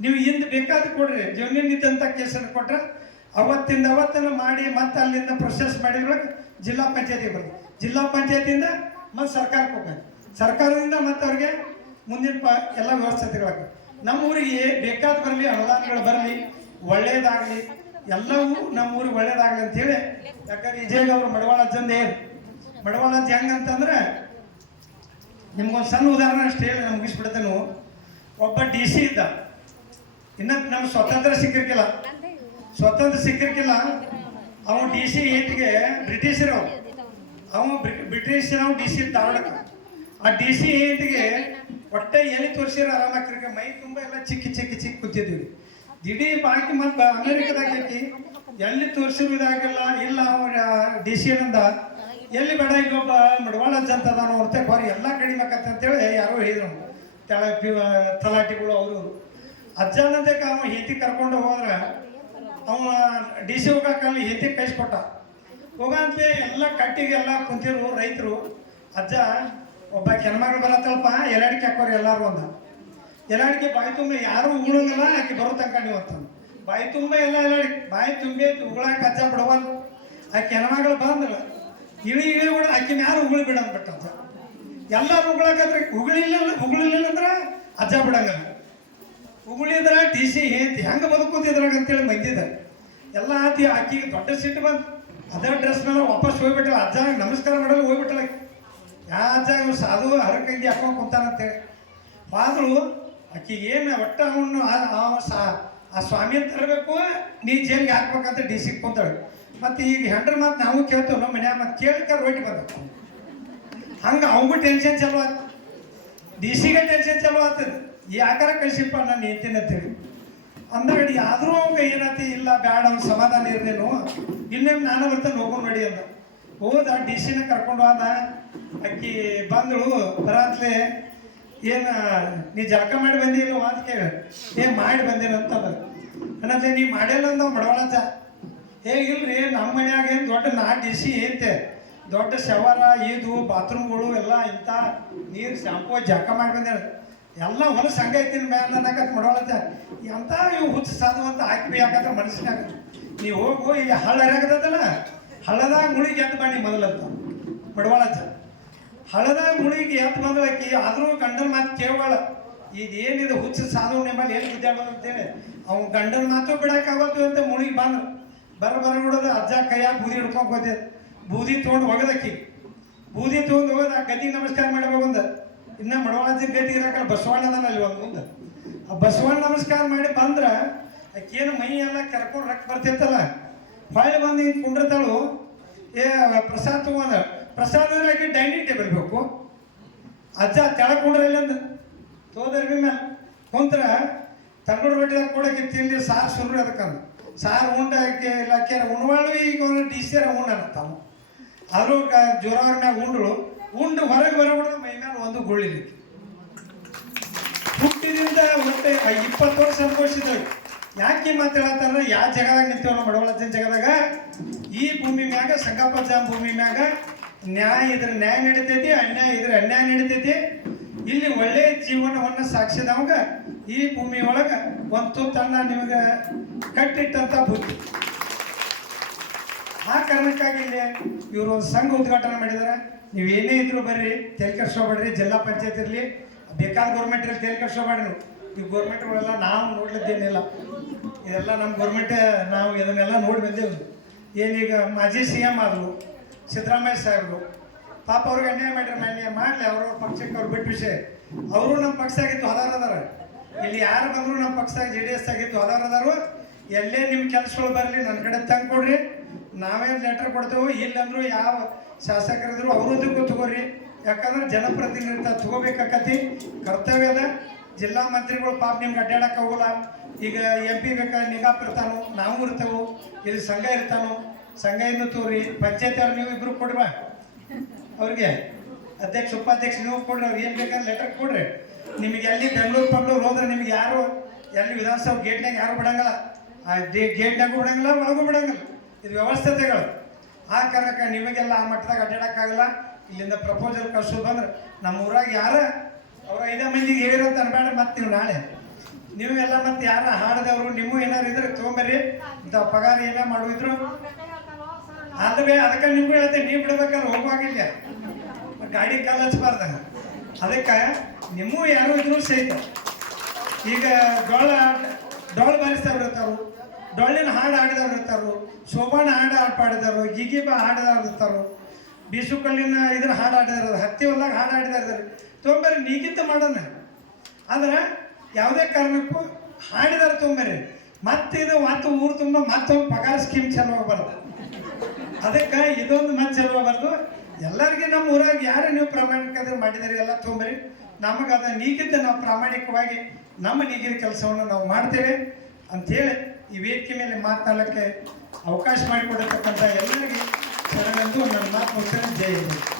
ನೀವು ಇಂದು ಬೇಕಾದ ಕೊಡ್ರಿ, ಜಮೀನು ಇದ್ದಂಥ ಕೇಸನ್ನು ಕೊಟ್ರೆ ಅವತ್ತನ್ನು ಮಾಡಿ ಮತ್ತೆ ಅಲ್ಲಿಂದ ಪ್ರೊಸೆಸ್ ಮಾಡಿದ್ರೊಳಗೆ ಜಿಲ್ಲಾ ಪಂಚಾಯತಿಗೆ ಬರ್ತದೆ. ಜಿಲ್ಲಾ ಪಂಚಾಯತಿಯಿಂದ ಮತ್ತು ಸರ್ಕಾರಕ್ಕೆ ಹೋಗ್ಬೇಕು, ಸರ್ಕಾರದಿಂದ ಮತ್ತು ಅವ್ರಿಗೆ ಮುಂದಿನ ಎಲ್ಲ ವ್ಯವಸ್ಥೆಗಳಾಗ ನಮ್ಮ ಊರಿಗೆ ಬೇಕಾದ ಬರಲಿ, ಅನುದಾನಗಳು ಬರಲಿ, ಒಳ್ಳೇದಾಗಲಿ, ಎಲ್ಲವೂ ನಮ್ಮ ಊರಿಗೆ ಒಳ್ಳೇದಾಗಲಿ ಅಂತೇಳಿ. ಯಾಕಂದ್ರೆ ವಿಜಯ್ ಅವರು ಮಡವಾಳಜ್ಜಂದು ಏನು ಮಡವಾಳಜ್ಜ ಹೆಂಗಂತಂದ್ರೆ ನಿಮ್ಗೊಂದು ಸಣ್ಣ ಉದಾಹರಣೆ ಅಷ್ಟು ಹೇಳಿ ನಾನು ಮುಗಿಸ್ಬಿಡ್ತೇನೆ. ಒಬ್ಬ DC ಇದ್ದ. ಇನ್ನು ನಮ್ಗೆ ಸ್ವಾತಂತ್ರ್ಯ ಸಿಕ್ಕಿರ್ಕಿಲ್ಲ. ಅವನು DC 8ಗೆ ಬ್ರಿಟಿಷರು, ಅವನು ಬ್ರಿಟಿಷರು DC ಧಾರವಾಡಕ್ಕೆ. ಆ DC 8ಗೆ ಒಟ್ಟೆ ಎಲ್ಲಿ ತೋರಿಸಿರೋ ಆರಾಮಾಗಿರ್ಕ ಮೈ ತುಂಬ ಎಲ್ಲ ಚಿಕ್ಕಿ ಕೂತಿದ್ವಿ. ದಿಢೀರ್ ಬಾಕಿ ಮತ್ತು ಅಮೇರಿಕದಾಗ ಆಕಿ ಎಲ್ಲಿ ತೋರಿಸಿರು ಇದಾಗಿಲ್ಲ ಇಲ್ಲ ಡಿ ಸಿ ಏನಂದ ಎಲ್ಲಿ ಬೇಡ ಇಲ್ಲೊಬ್ಬ ಮಡವಾಳ ಅಜ್ಜ ಅಂತ ನಾನು ಹೊರತೆ ಹೊರ ಎಲ್ಲ ಕಡಿಮೆ ಆಕತ್ತೆ ಅಂತೇಳಿ ಯಾರೋ ಹೇಳಿದ್ರು ತಲಾಟಿಗಳು ಅವರು ಅಜ್ಜ ಅನ್ನೋದಕ್ಕೆ ಅವ ಹೆಂಡತಿ ಕರ್ಕೊಂಡು ಹೋದ್ರೆ ಅವ ಡಿ ಸಿ ಹೋಗಕ್ಕಲ್ಲಿ ಹೆಂಡತಿ ಕಳಿಸ್ಕೊಟ್ಟ ಹೋಗಂತಲೇ ಎಲ್ಲ ಕಟ್ಟಿಗೆಲ್ಲ ಕುಂತಿರು ರೈತರು ಅಜ್ಜ ಒಬ್ಬ ಹೆಣ್ಮಗಳು ಬರತ್ತಲ್ಪ ಎಲಾಡಿಕೆ ಹಾಕೋರಿ ಎಲ್ಲರೂ ಅಂದ ಎಲಾಡಿಕೆ ಬಾಯಿ ತುಂಬ ಯಾರು ಉಗುಳಂಗಿಲ್ಲ ಆಕೆ ಬರೋ ತನಕ ನೀವು ಅಂತ ಬಾಯಿ ತುಂಬ ಎಲ್ಲ ಬಾಯಿ ತುಂಬಿ ಉಗುಳಾಕ ಅಜ್ಜ ಬಿಡವಲ್ಲ ಆಕೆ ಹೆಣ್ಮಗಳು ಬಂದಲ್ಲ ಇಳಿ ಕೂಡ ಆಕೆ ಯಾರು ಉಗುಳಿ ಬಿಡ ಅಂದ್ಬಿಟ್ಟ ಅಜ್ಜ ಎಲ್ಲರೂ ಉಗುಳಾಕಂದ್ರೆ ಉಗುಳಿಲ್ಲ ಅಂದ್ರೆ ಅಜ್ಜ ಬಿಡಂಗಿಲ್ಲ ಉಗುಳಿದ್ರ ಟಿ ಸಿ ಹೇಂತಿ ಹೆಂಗೆ ಬದುಕೋತಿದ್ರಾಗ ಅಂತೇಳಿ ಬಂದಿದ್ದ ಎಲ್ಲ ಆತಿ ಆಕಿಗೆ ದೊಡ್ಡ ಸಿಟ್ಟು ಬಂತು ಅದೇ ಡ್ರೆಸ್ ಮೇಲೆ ವಾಪಸ್ ಹೋಗ್ಬಿಟ್ಟಲ್ಲ ಅಜ್ಜ ನಮಸ್ಕಾರ ಮಾಡಲು ಹೋಗ್ಬಿಟ್ಟಲ್ಲ ಯಾ ಅಜ್ಜ ಇವ್ರು ಸಾಧು ಹರಕಂಗಿ ಹಾಕೊಂಡು ಕುಂತಾನಂತೇಳಿ ಆದರೂ ಆಕಿಗೆ ಏನು ಒಟ್ಟ ಅವನು ಆ ಸ್ವಾಮಿ ಅಂತ ತರಬೇಕು ನೀ ಜೈಲಿಗೆ ಹಾಕ್ಬೇಕಂತ ಡಿ ಸಿ ಕುಂತಾಳೆ ಮತ್ತು ಈಗ ಹೆಂಡ್ರ ಮಾತು ನಾವು ಕೇಳ್ತೇವೆ ನಮ್ಮ ಮನ್ಯಾಗ ಮತ್ತು ಕೇಳ್ಕಾರ ಒಟ್ಟು ಬಂದ ಹಂಗೆ ಅವಗೂ ಟೆನ್ಷನ್ ಚಲೋ ಆಯ್ತು ಡಿ ಸಿಗೆ ಟೆನ್ಷನ್ ಚಲೋ ಆಗ್ತದೆ ಯಾಕಾರ ಕಳಿಸಿಪ್ಪ ನಾನು ಹೇಳ್ತೀನಿ ಅಂತೇಳಿ ಅಂದ್ರಗಡಿ ಆದರೂ ಅವಾಗ ಏನಾತಿ ಇಲ್ಲ ಬ್ಯಾಡ ಅವ್ನು ಸಮಾಧಾನ ಇರಲೇನು ಇನ್ನೇನು ನಾನು ಬರ್ತೇನೆ ಹೋಗೋಣ ನಡಿ ಅಂದ ಹೋದ ಡಿ ಸಿನ ಕರ್ಕೊಂಡು ಹೋದ ಅಕ್ಕಿ ಬಂದಳು ಬರಾತ್ಲೆ ಏನು ನೀ ಜಳಕ ಮಾಡಿ ಬಂದಿಲ್ಲ ಅಂತ ಕೇಳಿ ಏನು ಮಾಡಿ ಬಂದೇನು ಅಂತ ಅನ್ನತ್ತೆ ನೀ ಮಾಡಿಲ್ಲ ಅಂದವ ಮಡವಳಂತ ಇಲ್ರಿ ನಮ್ಮ ಮನ್ಯಾಗ ಏನು ದೊಡ್ಡ ಡಿ ಸಿ ಐತೆ ದೊಡ್ಡ ಶವರ ಇದು ಬಾತ್ರೂಮ್ಗಳು ಎಲ್ಲ ಇಂಥ ನೀರು ಶಾಂಪು ಜಳಕ ಮಾಡಿ ಬಂದೇಳ ಎಲ್ಲ ಹೊಲಸು ಹಂಗೆ ಐತಿನ ಮ್ಯಾಲ ಅನ್ನಕತ್ ಮಡವಳಂತ ಎಂಥ ಇವು ಹುಚ್ಚ ಸಾಧು ಅಂತ ಹಾಕಿ ಯಾಕಂದ್ರೆ ಮನಸ್ಸಿನಾಗ ನೀವು ಹೋಗು ಈಗ ಹಳ್ಳ ಹರಿಯಾಗತ್ತಲ್ಲ ಹಳ್ಳದಾಗ ಮುಳಿಗೆ ಎದ್ದು ಬನ್ನಿ ಮೊದಲಂತ ಮಡವಳಂತ ಹಳದಾಗ ಮುಳಿಗೆ ಎದ್ದು ಬಂದಳಕಿ ಆದರೂ ಗಂಡನ ಮಾತು ಕೇಳೋಳ ಇದೇನಿದು ಹುಚ್ಚ ಸಾಧು ನಿಮ್ಮಲ್ಲಿ ಏನು ಗುದ್ದಾಡೋದು ಅಂತೇಳಿ ಅವ್ನು ಗಂಡನ ಮಾತು ಬಿಡೋಕ್ಕಾಗತ್ತು ಅಂತ ಮುಳಿಗೆ ಬಂದು ಬರ ನೋಡೋದು ಅಜ್ಜ ಕೈಯಾಗ ಬೂದಿ ಹಿಡ್ಕೊಂಡು ಹೋದೆ ಬೂದಿ ತೊಗೊಂಡು ಹೋಗೋದಕ್ಕಿ ಬೂದಿ ತೊಗೊಂಡು ಹೋಗೋದು ಆ ಗದಿಗೆ ನಮಸ್ಕಾರ ಮಾಡಬೇಕಂದ ಇನ್ನು ಮಡವಾಳಜ್ಜಿ ಗದಿ ಇರಕಲ್ಲ ಬಸವಣ್ಣನ ಅಲ್ಲಿ ಒಂದು ಮುಂದೆ ಆ ಬಸವಣ್ಣ ನಮಸ್ಕಾರ ಮಾಡಿ ಬಂದ್ರೆ ಆಕೇನು ಮೈ ಎಲ್ಲ ಕರ್ಕೊಂಡು ರೊಕ್ಕ ಬರ್ತಿತ್ತಲ್ಲ ಹೊಳ್ಳಿ ಬಂದು ಹಿಂಗೆ ಕುಂಡಿರ್ತಾಳು ಪ್ರಸಾದ ತಗೊಂಡ ಪ್ರಸಾದ ಆಕಿ ಡೈನಿಂಗ್ ಟೇಬಲ್ ಬೇಕು ಅಜ್ಜ ತೆಳಕೊಂಡ್ರೆ ಇಲ್ಲಂದ ತೋದರ್ಬಿ ಮೇಲೆ ಕುಂತ್ರ ತಂಗುಡು ರೊಟ್ಟಿದಾಗ ಕೊಡಕ್ಕೆ ತಿಂಡಿ ಸಾರು ಸುರ್ರಿ ಅದಕ್ಕಂದು ಸಾರು ಉಂಡ ಇಲಾಖೆ ಉಣ್ವಾಳು ಈಗ ಒಂದು ಡಿ ಸಿ ಉಂಡ ತಾವು ಆದರೂ ಜೋರವ್ರ ಮ್ಯಾಗ ಉಂಡ್ರು ಉಂಡು ಹೊರಗೆ ಬರಬಿಡೋದು ಮೈ ಮೇಲೆ ಒಂದು ಗುಳ್ಳಿಲಿಕ್ಕೆ ಹುಟ್ಟಿದಿಂದ ಮತ್ತೆ 20 ವರ್ಷ ಅನುಭವಿಸಿದವು ಯಾಕೆ ಮಾತಾಡತ್ತಾರ ಯಾವ ಜಗದಾಗ ನಿಂತೇವ ನಾವು ಮಡವಳಜ್ಜನ ಜಗದಾಗ ಈ ಭೂಮಿ ಮ್ಯಾಗ ಸಂಗಪ್ಪಜ್ಜ ಭೂಮಿ ಮ್ಯಾಗ ನ್ಯಾಯ ಇದ್ರೆ ನ್ಯಾಯ ನಡೀತೈತಿ ಅನ್ಯಾಯ ಇದ್ರೆ ಅನ್ಯಾಯ ನಡೀತೈತಿ ಇಲ್ಲಿ ಒಳ್ಳೆಯ ಜೀವನವನ್ನು ಸಾಕ್ಷಿದವಾಗ ಈ ಭೂಮಿ ಒಳಗೆ ಒಂದು ತುತ್ತನ್ನ ನಿಮಗೆ ಕಟ್ಟಿಟ್ಟಂತ ಬುದ್ಧಿ ಆ ಕಾರಣಕ್ಕಾಗಿ ಇಲ್ಲಿ ಇವರು ಒಂದು ಸಂಘ ಉದ್ಘಾಟನೆ ಮಾಡಿದ್ದಾರೆ ನೀವು ಏನೇ ಇದ್ರು ಬರ್ರಿ ತೆಲ್ ಕೆಡ್ಸ್ಕೊಬೇಡ್ರಿ ಜಿಲ್ಲಾ ಪಂಚಾಯತ್ ಇರಲಿ ಬೇಕಾದ ಗೌರ್ಮೆಂಟ್ ಇರಲಿ ತೆಲ್ ಕೆಡ್ಸ್ಕೊಬೇಡ್ರಿ ಈ ಗೌರ್ಮೆಂಟ್ಗಳೆಲ್ಲ ನಾವು ನೋಡ್ಲಿದ್ದೇನಿಲ್ಲ ಇದೆಲ್ಲ ನಮ್ಮ ಗೌರ್ಮೆಂಟೇ ನಾವು ಇದನ್ನೆಲ್ಲ ನೋಡಿ ಬಂದೇವು ಏನೀಗ ಮಾಜಿ ಸಿ ಎಮ್ ಆದರು ಸಿದ್ದರಾಮಯ್ಯ ಸಾಹೇಬರು ಪಾಪ ಅವ್ರಿಗೆ ಅನ್ಯಾಯ ಮಾಡ್ರಿ ಮಾಡಲಿ ಅವ್ರವ್ರ ಪಕ್ಷಕ್ಕೆ ಅವ್ರು ಬಿಟ್ಟು ವಿಷಯ ಅವರು ನಮ್ಮ ಪಕ್ಷ ಆಗಿತ್ತು ಅದಾರ ಇಲ್ಲಿ ಯಾರು ಬಂದರೂ ನಮ್ಮ ಪಕ್ಷದಾಗ JDS ಆಗಿತ್ತು ಅದಾರು ಎಲ್ಲೇ ನಿಮ್ಮ ಕೆಲಸಗಳು ಬರಲಿ ನನ್ನ ಕಡೆ ತಂದು ಕೊಡ್ರಿ ನಾವೇ ಲೆಟರ್ ಕೊಡ್ತೇವೆ ಇಲ್ಲಂದ್ರು ಯಾವ ಶಾಸಕರಿದ್ರು ಅವರದ್ದು ತಗೋರಿ ಯಾಕಂದ್ರೆ ಜನಪ್ರತಿನಿಧಿತ ತಗೋಬೇಕಾಕತಿ ಕರ್ತವ್ಯ ಅದ ಜಿಲ್ಲಾ ಮಂತ್ರಿಗಳು ಪಾಪ ನಿಮ್ಗೆ ಅಡ್ಡಾಡಕ್ಕೆ ಹೋಗಲ್ಲ ಈಗ MP ಬೇಕಾದ್ರೆ ನಿಗಾ ಇರ್ತಾನೋ ನಾವು ಇರ್ತೇವೆ ಇಲ್ಲಿ ಸಂಘ ಇರ್ತಾನೋ ಸಂಘ ಇನ್ನು ತೋರಿ ಪಂಚಾಯತ್ ಅವ್ರು ನೀವು ಇಬ್ರು ಕೊಡ್ಬಾ ಅವ್ರಿಗೆ ಅಧ್ಯಕ್ಷ ಉಪಾಧ್ಯಕ್ಷ ನೀವು ಕೊಡ್ರಿ ಅವ್ರು ಏನು ಬೇಕಾದ್ರೆ ಲೆಟರ್ ಕೊಡ್ರಿ ನಿಮಗೆ ಎಲ್ಲಿ ಬೆಂಗಳೂರು ಹೋದ್ರೆ ನಿಮ್ಗೆ ಯಾರು ಎಲ್ಲಿ ವಿಧಾನಸಭೆ ಗೇಟ್ನಾಗ ಯಾರು ಬಿಡಂಗಿಲ್ಲ ಆ ಗೇಟ್ನಾಗೂ ಬಿಡಂಗಿಲ್ಲ ಒಳಗೂ ಬಿಡಂಗಿಲ್ಲ ಇದು ವ್ಯವಸ್ಥೆಗಳು ಆ ಕಾರಣಕ್ಕೆ ನಿಮಗೆಲ್ಲ ಆ ಮಟ್ಟದಾಗ ಅಡ್ಡಾಡಕ್ಕಾಗಲ್ಲ ಇಲ್ಲಿಂದ ಪ್ರಪೋಸಲ್ ಕಳ್ಸೋದು ಬಂದ್ರೆ ನಮ್ಮ ಊರಾಗ ಯಾರ ಅವ್ರ 5 ಮಂದಿಗೆ ಹೇಳಿರೋಂತ ಅನ್ಬೇಡ ಮತ್ತೆ ನೀವು ನಾಳೆ ನೀವು ಎಲ್ಲ ಮತ್ತೆ ಯಾರ ಹಾಡದವರು ನಿಮ್ಮೂ ಏನಾರು ಇದ್ರೆ ತೊಗೊಂಬರ್ರಿ ಇಂಥ ಪಗಾರ ಏನೇ ಮಾಡಿದ್ರು ಅಲ್ವೇ ಅದಕ್ಕೆ ನಿಮ್ಗೂ ಹೇಳ್ತೆ ನೀವು ಬಿಡ್ಬೇಕಾದ್ರೆ ಹೋಗುವಾಗಿಲ್ಲ ಗಾಡಿ ಕಾಲು ಹಚ್ಬಾರ್ದ ಅದಕ್ಕೆ ನಿಮ್ಮೂ ಯಾರು ಇದ್ರು ಸಹಿತ ಈಗ ಡೊಳ್ಳು ಬಾರಿಸಿದವ್ರು ಇರ್ತಾರು ಡೊಳ್ಳಿನ ಹಾಡು ಹಾಡಿದವ್ರು ಇರ್ತಾರು ಶೋಭಾನ ಹಾಡು ಪಾಡಿದವರು ಗಿಗಿಬ ಹಾಡಿದವ್ರು ಇರ್ತಾರು ಬೀಸು ಕಲ್ಲಿನ ಇದ್ರ ಹಾಡು ಹಾಡಿದಾರ ಹತ್ತಿ ಹೊಲ್ದಾಗ ಹಾಡು ಹಾಡಿದಾರೆ ತೊಗೊಂಬರ್ರಿ ನೀಗಿಂತ ಮಾಡೋಣ ಆದ್ರೆ ಯಾವುದೇ ಕಾರಣಕ್ಕೂ ಹಾಡಿದಾರೆ ತೊಗೊಂಬರ್ರಿ ಮತ್ತೆ ಇದು ಊರು ತುಂಬ ಮತ್ತೊಂದು ಪಗಾರ ಸ್ಕೀಮ್ ಚಲೋ ಆಗಬಾರ್ದು ಅದಕ್ಕೆ ಇದೊಂದು ಮತ್ತೆ ಚಲೋ ಆಗಬಾರ್ದು ಎಲ್ಲರಿಗೆ ನಮ್ಮ ಊರಾಗ ಯಾರು ನೀವು ಪ್ರಾಮಾಣಿಕತೆ ಮಾಡಿದಾರೆ ಎಲ್ಲ ತೊಗೊಂಬರ್ರಿ ನಮಗೆ ಅದ ನೀಗಿದ್ದ ನಾವು ಪ್ರಾಮಾಣಿಕವಾಗಿ ನಮ್ಮ ನೀಗಿದ ಕೆಲಸವನ್ನು ನಾವು ಮಾಡ್ತೇವೆ ಅಂಥೇಳಿ ಈ ವೇದಿಕೆ ಮೇಲೆ ಮಾತನಾಡೋಕ್ಕೆ ಅವಕಾಶ ಮಾಡಿಕೊಡತಕ್ಕಂಥ ಎಲ್ಲರಿಗೆ ಶರಣೆಂದು ನನ್ನ ಮಾತು ಮುಗಿಸ್ತೇನೆ. ಜೈ ಹಿಂದ್.